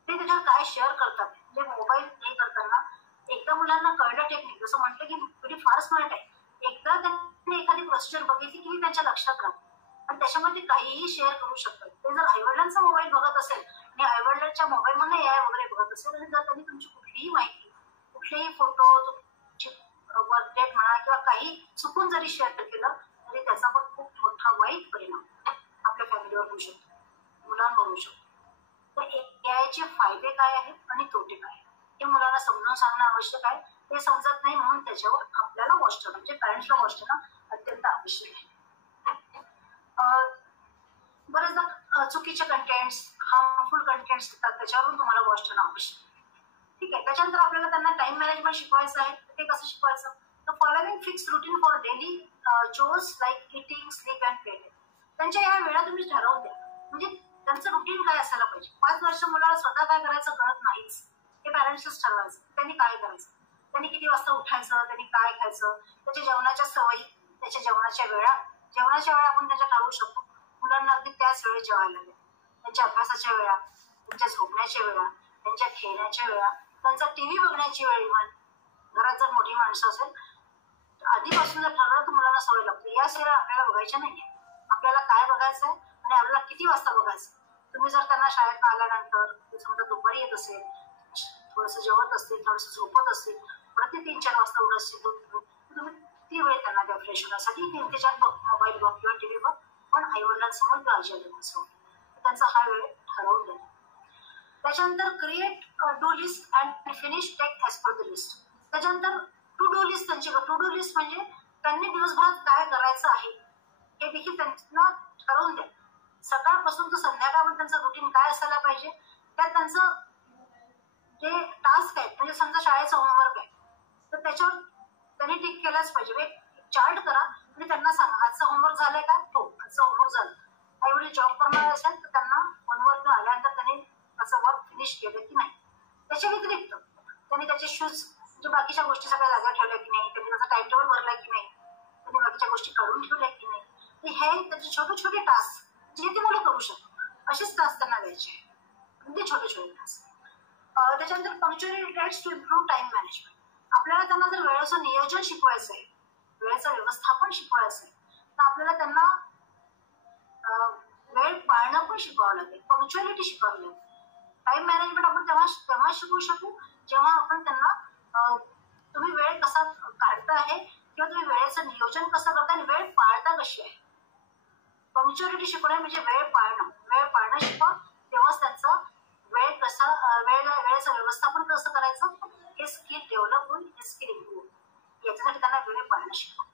ते त्याच्यावर काय शेअर करतात, म्हणजे मोबाईल हे करताना एकदा मुलांना कळलं टेक्निक, जसं म्हटलं की पिढी फार स्मार्ट आहे, एकदा त्यांनी एखादी प्रोसिजर बघितली की त्यांच्या लक्षात राहते आणि त्याच्यामध्ये काहीही शेअर करू शकतात. ते जर आईवडिलांचा मोबाईल बघत असेल आणि आईवडिलांच्या मोबाईल मध्ये AI वगैरे बघत असेल आणि जर त्यांनी तुमची कुठलीही माहिती, कुठलेही फोटो, तुमची बर्थ डेट म्हणा किंवा काही चुकून जरी शेअर केलं तरी त्याचा पण खूप मोठा वाईट परिणाम आपल्या फॅमिलीवर होऊ शकतो, मुलांवर होऊ शकतो. तर AIचे फायदे काय आहेत आणि तोटे काय आहेत हे मुलांना समजून सांगणं आवश्यक आहे. ते समजत नाही म्हणून त्याच्यावर आपल्याला वॉच करणं, म्हणजे पॅरेंट्सला वॉच करणं अत्यंत आवश्यक आहे. बरेचदा चुकीचे कंटेंट्स, हार्मफुल कंटेंट्स येतात, त्याच्यावरून तुम्हाला वॉच करणं आवश्यक आहे. ठीक आहे. त्याच्यानंतर आपल्याला त्यांना टाइम मॅनेजमेंट शिकवायचं आहे. ते कसं शिकवायचं, तर following fix routine for daily chores like eating, sleep and play. त्यांच्या या वेळा तुम्ही ठरवून द्या, म्हणजे त्यांचं रुटीन काय असायला पाहिजे. 5 वर्ष मुलाला स्वतः काय करायचं कळत नाहीच, हे पॅरेंट्सच ठरवायचं. त्यांनी काय करायचं, त्यांनी किती वाजता उठायचं, त्यांनी काय खायचं, त्याच्या जेवणाच्या सवयी, त्याच्या जेवणाच्या वेळा आपण त्याच्या ठरवू शकतो. मुलांना अगदी त्याच वेळेत जेवायला द्या. त्यांच्या अभ्यासाच्या वेळा, त्यांच्या झोपण्याच्या वेळा, त्यांच्या खेळण्याच्या वेळा, त्यांचा टीव्ही बघण्याची वेळ. इव्हन घरात जर मोठी माणसं असेल आधीपासून जर ठरवलं तर मुलांना सवय लागते. या सिरियल आपल्याला बघायच्या नाहीये, आपल्याला काय बघायचं आहे आणि आपल्याला किती वाजता बघायचं. तुम्ही जर त्यांना शाळेत आल्यानंतर समजा दुपारी येत असेल, थोडंसं जेवत असतील, थोडंसं झोपत असतील, परत ते 3-4 वाजता उठत असतील, तुम्ही ती वेळ त्यांना द्या फ्रेश होण्यासाठी. 3 ते 4 मोबाईल बघ किंवा टीव्ही बघ, पण आईवडिलांसमोर काळजी देण्यासमोर त्यांचा हा वेळ ठरवून देणं. त्याच्यानंतर create do list and finish take as per the list. त्याच्यानंतर टू डू लिस्ट, त्यांची टू डू लिस्ट म्हणजे त्यांनी दिवसभरात काय करायचं आहे हे देखील त्यांना ठरवून द्या. सकाळपासून तर संध्याकाळपर्यंत त्यांचं रुटीन काय असायला पाहिजे, त्यात त्यांचं जे टास्क आहेत, म्हणजे समजा शाळेचं होमवर्क आहे तर त्याच्यावर त्यांनी टिक केलंच पाहिजे. एक चार्ट करा आणि त्यांना सांगा आजचं होमवर्क झालंय का, हो आजचं होमवर्क झालं. आई वडील जॉब करणार असेल तर त्यांना होमवर्क आल्यानंतर त्यांनी असं वर्क फिनिश केलं की नाही. त्याच्या व्यतिरिक्त त्यांनी त्याचे शूज, म्हणजे बाकीच्या गोष्टी सगळ्या जागा ठेवल्या की नाही, त्यांनी त्याचा टाइम टेबल भरला की नाही, त्यांनी बाकीच्या गोष्टी काढून ठेवल्या की नाही. हे त्याचे छोटे छोटे टास्क जे ते मुलं करू शकतात असेच टास्क त्यांना द्यायचे, म्हणजे छोटे छोटे टास्क. त्याच्यानंतर punctuality tracks to improve time management. आपल्याला त्यांना जर वेळेचं नियोजन शिकवायचं आहे, वेळेचं व्यवस्थापन शिकवायचं आहे, तर आपल्याला त्यांना वेळ पाळणं पण शिकवावं लागेल, पंक्च्युअलिटी शिकवावी लागेल. टाइम मॅनेजमेंट आपण तेव्हा शिकवू शकू जेव्हा आपण त्यांना तुम्ही वेळ कसा काढता आहे किंवा तुम्ही वेळेचं नियोजन कसं करता आणि वेळ पाळता कशी आहे. पंक्च्युअलिटी शिकवणे म्हणजे वेळ पाळणं शिकवा, तेव्हाच त्यांचा वेळेचं व्यवस्थापन कसं करायचं हे स्किल डेव्हलप होईल, हे स्किल इम्प्रूव्ह होईल. याच्यासाठी त्यांना वेळ पाळणं शिकवा.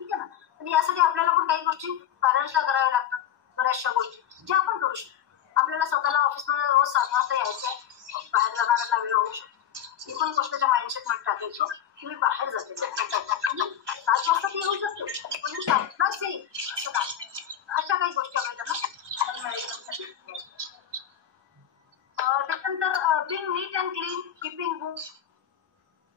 ठीक आहे ना. आणि यासाठी आपल्याला पण काही गोष्टी पॅरेंट्सला कराव्या लागतात, बऱ्याचशा गोष्टी ज्या आपण करू शकतो. आपल्याला स्वतःला ऑफिसमध्ये रोज 7 वाजता यायचं आहे, बाहेर जाणाऱ्यांना वेळ होऊ शकतो. ही पण गोष्टच्या माइंडसेट मध्ये टाकायची की मी बाहेर जाते, 7 वाजता ती येऊ शकते पण मी 7लाच येईल असं नाही. अशा काही गोष्टी आपल्याला मॅनेजमेंटसाठी. त्याच्यानंतर being neat and clean, keeping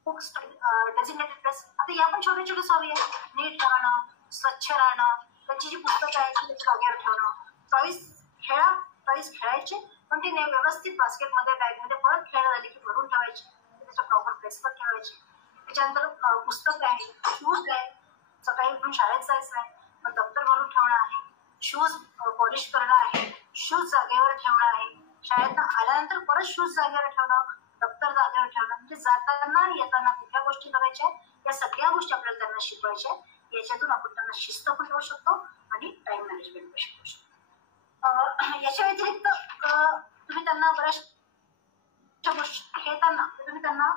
books designated place. आता या पण छोटे छोटे सवयी आहेत. नीट राहणं, स्वच्छ राहणं, त्यांची जी पुस्तकं आहेत ती त्याच्या जागेवर ठेवणं. टॉईस खेळायचे पण ते व्यवस्थित बास्केटमध्ये बॅगमध्ये परत खेळायला झाली की भरून ठेवायचे, त्याच्या प्रॉपर प्लेसवर ठेवायचे. त्याच्यानंतर पुस्तक आहे, शूज आहे, सकाळी उठून शाळेत जायचं आहे मग दप्तर भरून ठेवणं आहे, शूज पॉलिश करणं आहे, शूज जागेवर ठेवणं आहे, शाळेतनं आल्यानंतर परत शूज जागेवर ठेवणं, दप्तर जागेवर ठेवणं, म्हणजे जाताना येताना कुठल्या गोष्टी करायच्या या सगळ्या गोष्टी आपल्याला त्यांना शिकवायच्या. याच्यातून आपण त्यांना शिस्त पण लावू शकतो आणि टाइम मॅनेजमेंट पण शिकवू शकतो. याच्या व्यतिरिक्त तुम्ही त्यांना बऱ्याचशा गोष्टी खेळताना तुम्ही त्यांना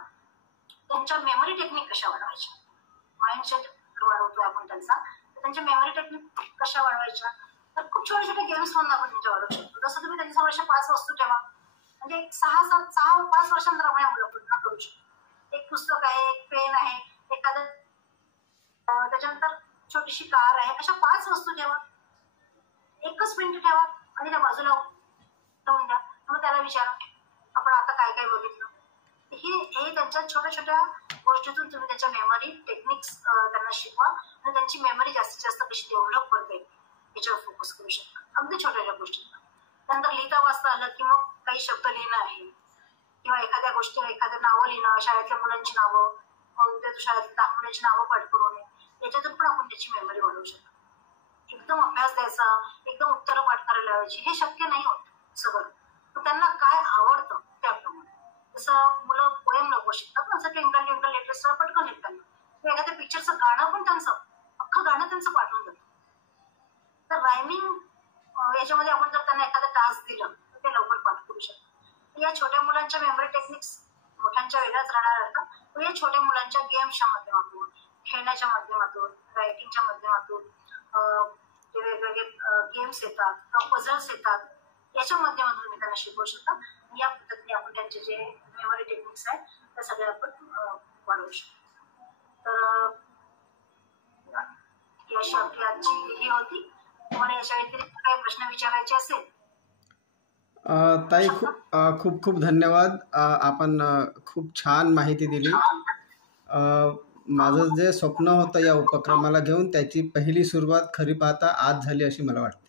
मेमरी टेक्निक कशा वाढवायच्या, माइंडसेट वाढवतोय आपण त्यांचा, तर त्यांच्या मेमरी टेक्निक कशा वाढवायच्या, तर खूप छोटे छोटे गेम्स म्हणून आपण त्यांच्या वाढवू शकतो. जसं तुम्ही त्यांच्यासमोर अशा 5 वस्तू ठेवा, म्हणजे 6-5 वर्षांनंतर आपण या मुलं पूर्ण करू शकतो. एक पुस्तक आहे, एक पेन आहे, एखादं त्याच्यानंतर छोटीशी कार आहे, अशा 5 वस्तू ठेवा, एकच मिनिट ठेवा आणि त्या बाजूला ठेवून द्या. मग त्याला विचारा आपण आता काय काय बघितलं. हे त्यांच्या छोट्या छोट्या गोष्टीतून तुम्ही त्याच्या मेमरी टेक्निक्स त्यांना शिकवा आणि त्यांची मेमरी जास्तीत जास्त कशी डेव्हलप करता येईल याच्यावर फोकस करू शकता, अगदी छोट्या छोट्या गोष्टींना. त्यानंतर लिहिता वाचता आलं की मग काही शब्द लिहिणं आहे किंवा एखाद्या गोष्टी, एखादं नावं लिहिणं, शाळेतल्या मुलांची नावं, शाळेतल्या मुलांची नावं पाठ करून याच्यातून पण आपण त्याची मेमरी वाढवू शकतो. एकदम अभ्यास द्यायचा, एकदम उत्तरं पाठ करायला लावायची, हे शक्य नाही होत सगळं. पण त्यांना काय आवडतं त्याप्रमाणे. जसं मुलं पोएम नको शिकतात ना, असं ट्विंकल ट्विंकल लिटिल स्टार पटकन लिहितात, एखाद्या पिक्चरचं गाणं पण त्यांचं अख्खं गाणं त्यांचं पाठवून जातं. तर रायमिंग याच्यामध्ये आपण जर त्यांना एखादं टास्क दिलं तर ते लवकर पाठ करू शकतात. या छोट्या मुलांच्या मेमरी टेक्निक्स मोठ्यांच्या वेगळ्याच राहणार आहेत. पण या छोट्या मुलांच्या गेम्सच्या माध्यमातून, खेळण्याच्या माध्यमातून, रायटिंगच्या माध्यमातून, जे वेगवेगळे गेम्स येतात किंवा पझल्स येतात, याच्या माध्यमातून तुम्ही त्यांना शिकवू शकता. या पद्धतीने आपण त्यांचे जे मेमरी टेक्निक्स आहेत त्या सगळ्या आपण वाढवू शकतो. तर याशी आपली आजची ही होती. तुम्हाला याच्या व्यतिरिक्त काही प्रश्न विचारायचे असेल? ताई खूप खूप धन्यवाद. आपण खूप छान माहिती दिली. माझं जे स्वप्न होतं या उपक्रमाला घेऊन, त्याची पहिली सुरुवात खरी पाहता आज झाली अशी मला वाटते.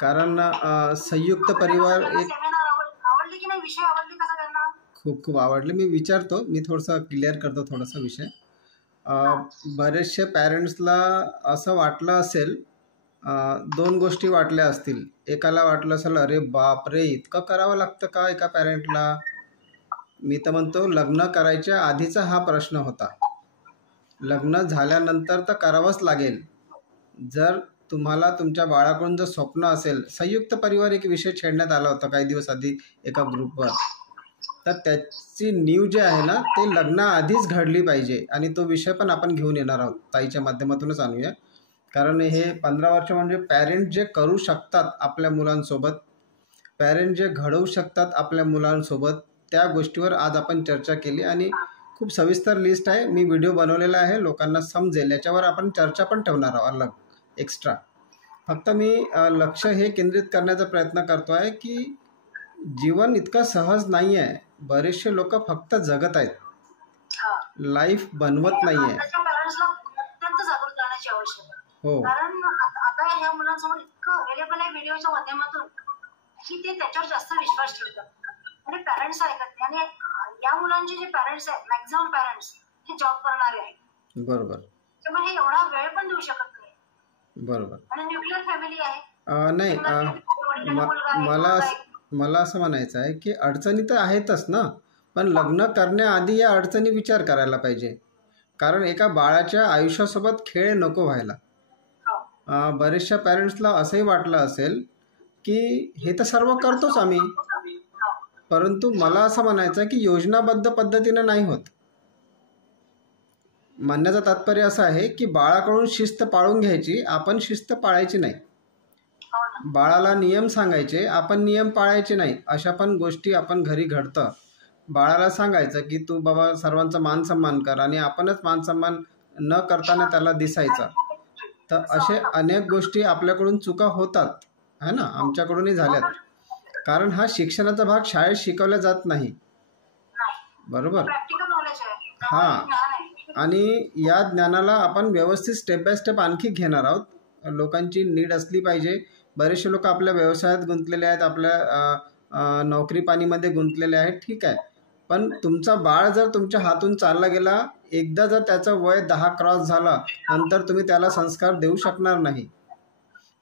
कारण संयुक्त परिवार एक आवडली की नाही, विषय आवडली का सगळ्यांना? खूप खूप आवडले. मी विचारतो, मी थोडंसं क्लिअर करतो थोडासा विषय. बरेचसे पॅरेंट्सला असं वाटलं असेल, 2 गोष्टी वाटल्या असतील. एकाला वाटलं असेल, अरे बाप रे, इतकं करावं लागतं का एका पॅरेंटला. मी तर म्हणतो लग्न करायच्या आधीचा हा प्रश्न होता. लग्न झाल्यानंतर तर करावंच लागेल. जर तुम्हाला तुमच्या बाळाकडून जर स्वप्न असेल, संयुक्त परिवार एक विषय छेडण्यात आला होता काही दिवस आधी एका ग्रुपवर, तर त्याची नीव जे आहे ना, ते लग्नाआधीच घडली पाहिजे. आणि तो विषय पण आपण घेऊन येणार आहोत, ताईच्या माध्यमातूनच आणूया. कारण हे 15 वर्ष म्हणजे पॅरेंट जे करू शकतात आपल्या मुलांसोबत, पॅरेंट जे घडवू शकतात आपल्या मुलांसोबत, त्या गोष्टीवर आज आपण चर्चा केली. आणि खूप सविस्तर लिस्ट आहे, मी व्हिडिओ बनवलेला आहे, लोकांना समजेल. याच्यावर आपण चर्चा पण ठेवणार आहोत अलग एक्स्ट्रा. फक्त मी लक्ष हे केंद्रित करण्याचा प्रयत्न करतो आहे की जीवन इतकं सहज नाही आहे. बरेचसे लोक फक्त जगत आहेत, लाईफ बनवत नाही आहे. अत्यंत जागरूक करण्याची आवश्यकता आहे. कारण आता ह्या मुलांसमोर इतकं अवेलेबल आहे व्हिडिओच्या माध्यमातून की ते त्याच्यावर जास्त विश्वास ठेवतात आणि पॅरेंट्स ऐकत नाही. आणि या मुलांचे जे पॅरेंट्स आहेत, मॅक्झिमम पॅरेंट्स हे जॉब करणारे आहेत. बरोबर. त्यामुळे हे एवढा वेळ पण देऊ शकत नाही. बरोबर. आणि न्यूक्लिअर फॅमिली आहे. नाही, मला असं म्हणायचं आहे की अडचणी तर आहेतच ना, पण लग्न करण्याआधी या अडचणी विचार करायला पाहिजे. कारण एका बाळाच्या आयुष्यासोबत खेळ नको व्हायला. बरेचशा पॅरेंट्सला असंही वाटलं असेल की हे तर सर्व करतोच आम्ही, परंतु मला असं म्हणायचं आहे की योजनाबद्ध पद्धतीनं नाही होत. म्हणण्याचं तात्पर्य असं आहे की बाळाकडून शिस्त पाळून घ्यायची, आपण शिस्त पाळायची नाही. बाळाला नियम सांगायचे, आपण नियम पाळायचे नाही. अशा पण गोष्टी आपण घरी घडतं. बाळाला सांगायचं की तू बाबा सर्वांचा मानसन्मान कर, आणि आपणच मानसन्मान न करताना त्याला दिसायचं. तर असे अनेक गोष्टी आपल्याकडून चुका होतात, है ना, आमच्याकडूनही झाल्यात. कारण हा शिक्षणाचा भाग शाळेत शिकवला जात नाही. बरोबर. हां. आणि या ज्ञानाला आपण व्यवस्थित स्टेप बाय स्टेप आणखी घेणार आहोत. लोकांची नीड असली पाहिजे. बरेचसे लोक आपल्या व्यवसायात गुंतलेले आहेत, आपल्या नोकरी पाणीमध्ये गुंतलेले आहेत, ठीक आहे. पण तुमचा बाळ जर तुमच्या हातून चालला गेला, एकदा जर त्याचं वय 10 क्रॉस झाला, नंतर तुम्ही त्याला संस्कार देऊ शकणार नाही.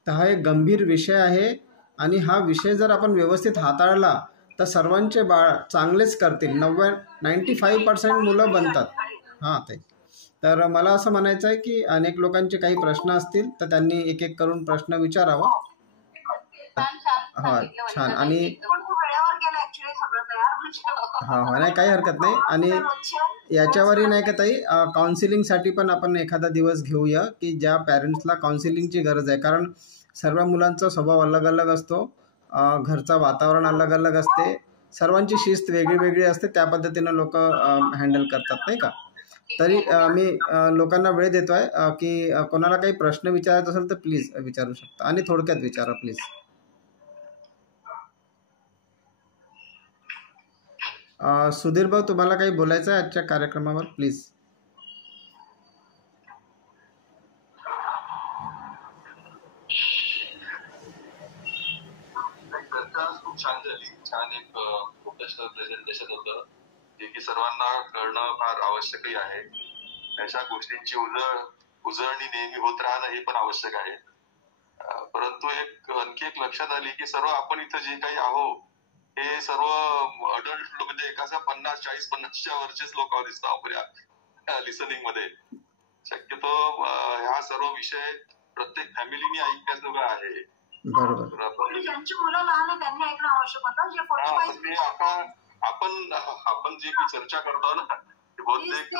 तर हा एक गंभीर विषय आहे. आणि हा विषय जर आपण व्यवस्थित हाताळला तर सर्वांचे बाळ चांगलेच करतील. 95% मुलं बनतात. हां ते. तर मला असं म्हणायचं आहे की अनेक लोकांचे काही प्रश्न असतील तर त्यांनी एक एक करून प्रश्न विचारावा. हां छान. आणि हां नाही काही हरकत नाही. आणि याच्यावरही नाही का ताई, काउन्सिलिंगसाठी पण आपण एखादा दिवस घेऊया की ज्या पॅरेंट्सला काउन्सिलिंगची गरज आहे. कारण सर्व मुलांचा स्वभाव अलग अलग असतो, घरचं वातावरण अलग अलग असते, सर्वांची शिस्त वेगळी वेगळी असते, त्या पद्धतीनं लोक हँडल करतात नाही का. तरी मी लोकांना वेळ देतो आहे की कोणाला काही प्रश्न विचारायचा असेल तर प्लीज विचारू शकता आणि थोडक्यात विचारा प्लीज. सुधीर भाऊ, तुम्हाला काही बोलायचं आहे आजच्या कार्यक्रमावर प्लीज. खूप छान झाली, छान एक प्रोफेशनल प्रेझेंटेशन होतं, जे की सर्वांना कळणं फार आवश्यकही आहे. अशा गोष्टींची उजळणी नेहमी होत राहणं हे पण आवश्यक आहे. परंतु आणखी एक लक्षात आली की सर्व आपण इथं जे काही आहोत हे सर्व अडल्ट, म्हणजे एखादा 50-40-50च्या वरचेच लोक दिसतात आपल्या लिसनिंग मध्ये. शक्यतो ह्या सर्व विषय प्रत्येक फॅमिलीने ऐकण्याजोगं आहे. बरोबर. ज्यांची मुलं लहान आहे त्यांनी ऐकणं आवश्यक होतं. जे 45 आपण जे काही चर्चा करतो ना, बहुतेक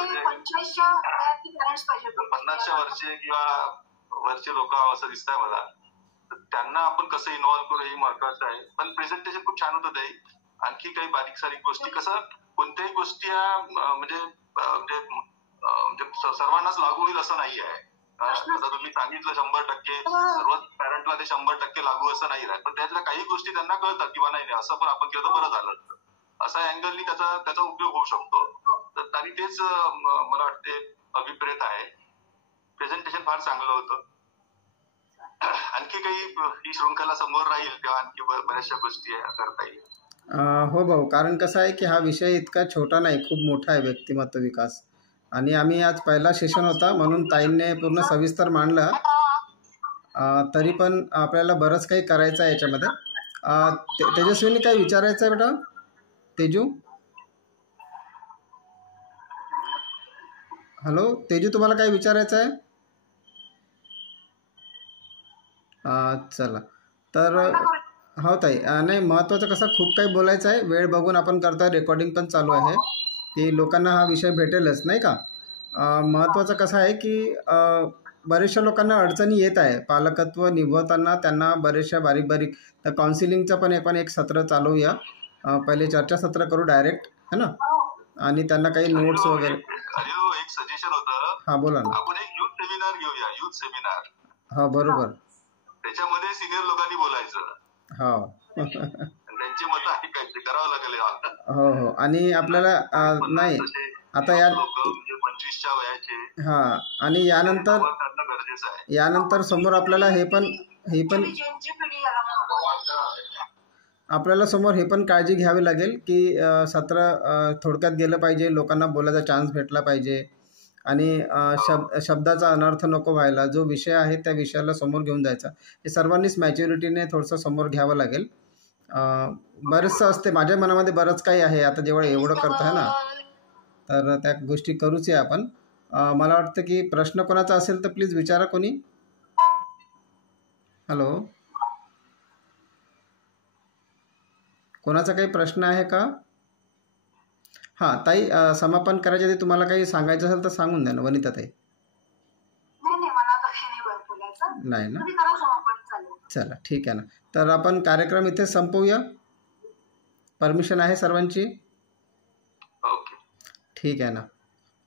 50च्या वरचे किंवा वरचे लोक असं दिसतंय मला, त्यांना आपण कसं इन्व्हॉल्व्ह करू हे महत्वाचं आहे. पण प्रेझेंटेशन खूप छान होतं ते. आणखी काही बारीक सारीक गोष्टी, कसं कोणत्याही गोष्टी म्हणजे सर्वांनाच लागू होईल असं नाही आहे. आता तुम्ही सांगितलं 100% सर्वच पॅरेंटला ते 100% लागू असं नाही राहत, पण त्यातल्या काही गोष्टी त्यांना कळतात किंवा नाही असं पण आपण केलं तर बरं झालं, असा अँगलनी त्याचा उपयोग होऊ शकतो. आणि तेच मला वाटते अभिप्रेत आहे. प्रेझेंटेशन फार चांगलं होतं. आणखी काही ही शृंखला समोर राहील तेव्हा आणखी बऱ्याचशा गोष्टी करता येईल. हो भाऊ, कारण कसं आहे की हा विषय इतका छोटा नाही, खूप मोठा आहे व्यक्तिमत्व विकास. आणि आम्ही आज पहिला सेशन होता म्हणून ताईंनी पूर्ण सविस्तर मांडलं. तरी पण आपल्याला बरंच काही करायचं आहे याच्यामध्ये. तेजस्वीने काही विचारायचं आहे बेटा? तेजू, हॅलो तेजू, तुम्हाला काही विचारायचं आहे? चला तर हो ताई, नाही महत्त्वाचं कसं खूप काही बोलायचं आहे, वेळ बघून आपण करतोय, रेकॉर्डिंग पण चालू आहे की लोकांना हा विषय भेटेलच नाही का. महत्त्वाचं कसं आहे की बऱ्याचशा लोकांना अडचणी येत आहे पालकत्व निभवताना, त्यांना बरेचशा बारीक बारीक. तर काउन्सिलिंगचं पण आपण एक सत्र चालवूया, पहिले चर्चासत्र करू डायरेक्ट है ना, आणि त्यांना काही नोट्स वगैरे. एक सजेशन होतं. हां बोला ना. आपण एक युथ सेमिनार घेऊया, युथ सेमिनार. हा बरोबर, त्याच्यामध्ये सिनियर लोकांनी बोलायचं. हो त्यांची मतं ऐकायची, करावं लागेल. हो हो. आणि आपल्याला नाही आता या 25च्या वयाचे, हां, आणि यानंतर समोर आपल्याला हे पण आपल्याला समोर हे पण काळजी घ्यावी लागेल की सत्र थोडक्यात गेलं पाहिजे, लोकांना बोलायचा चान्स भेटला पाहिजे आणि शब्दाचा अनर्थ नको व्हायला. जो विषय आहे त्या विषयाला समोर घेऊन जायचा, हे सर्वांनीच मॅच्युरिटीने थोडंसं समोर घ्यावं लागेल. बरंचसं असते माझ्या मनामध्ये, बरंच काही आहे. आता जेव्हा एवढं करतो आहे ना, तर त्या गोष्टी करूच आहे आपण. मला वाटतं की प्रश्न कोणाचा असेल तर प्लीज विचारा कोणी. हॅलो, कोणाचा काही प्रश्न आहे का? हां ताई, समापन करायच्या आधी तुम्हाला काही सांगायचं असेल तर सांगून द्या ना वनिता ताई. नाही ना, चला ठीक आहे ना. तर आपण कार्यक्रम इथे संपवूया, परमिशन आहे सर्वांची? ठीक आहे ना.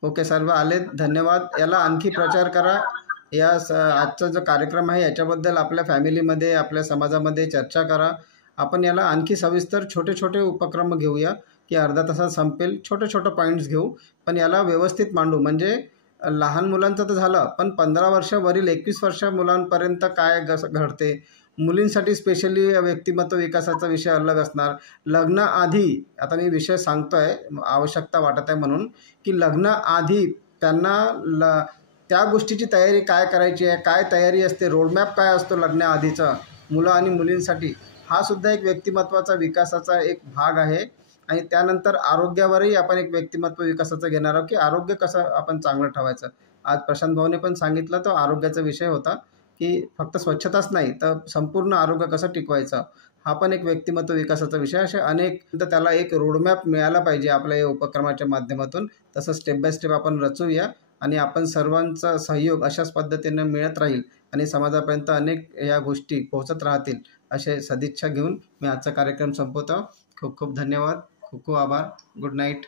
ओके, सर्व आले, धन्यवाद. याला आणखी प्रचार करा. या आजचा जो कार्यक्रम आहे याच्याबद्दल आपल्या फॅमिलीमध्ये, आपल्या समाजामध्ये चर्चा करा. आपण याला आणखी सविस्तर छोटे छोटे उपक्रम घेऊया की अर्धा तासात संपेल. छोटे छोटे पॉईंट्स घेऊ, पण याला व्यवस्थित मांडू. म्हणजे लहान मुलांचं तर झालं, पण 15 वर्षावरील 21 वर्ष मुलांपर्यंत काय घडते, मुलींसाठी स्पेशली व्यक्तिमत्व विकासाचा विषय अलग असणार. लग्नाआधी, आता मी विषय सांगतो आहे, आवश्यकता वाटत आहे म्हणून, की लग्नाआधी त्यांना त्या गोष्टीची तयारी काय करायची आहे, काय तयारी असते, रोडमॅप काय असतो लग्नाआधीचा मुलं आणि मुलींसाठी, हा सुद्धा एक व्यक्तिमत्वाचा विकासाचा एक भाग आहे. आणि त्यानंतर आरोग्यावरही आपण एक व्यक्तिमत्व विकासाचं घेणार आहोत की आरोग्य कसं आपण चांगलं ठेवायचं. आज प्रशांत भाऊने पण सांगितलं, तो आरोग्याचा विषय होता. की फक्त स्वच्छताच नाही तर संपूर्ण आरोग्य कसं टिकवायचं हा पण एक व्यक्तिमत्व विकासाचा विषय. असे अनेक तर त्याला एक रोडमॅप मिळाला पाहिजे आपल्या या उपक्रमाच्या माध्यमातून. तसं स्टेप बाय स्टेप आपण रचूया आणि आपण सर्वांचा सहयोग अशाच पद्धतीने मिळत राहील आणि समाजापर्यंत अनेक या गोष्टी पोहोचत राहतील असे सदिच्छा घेऊन मी आजचा कार्यक्रम संपवतो. खूप खूप धन्यवाद. खूप खूप आभार. Good night.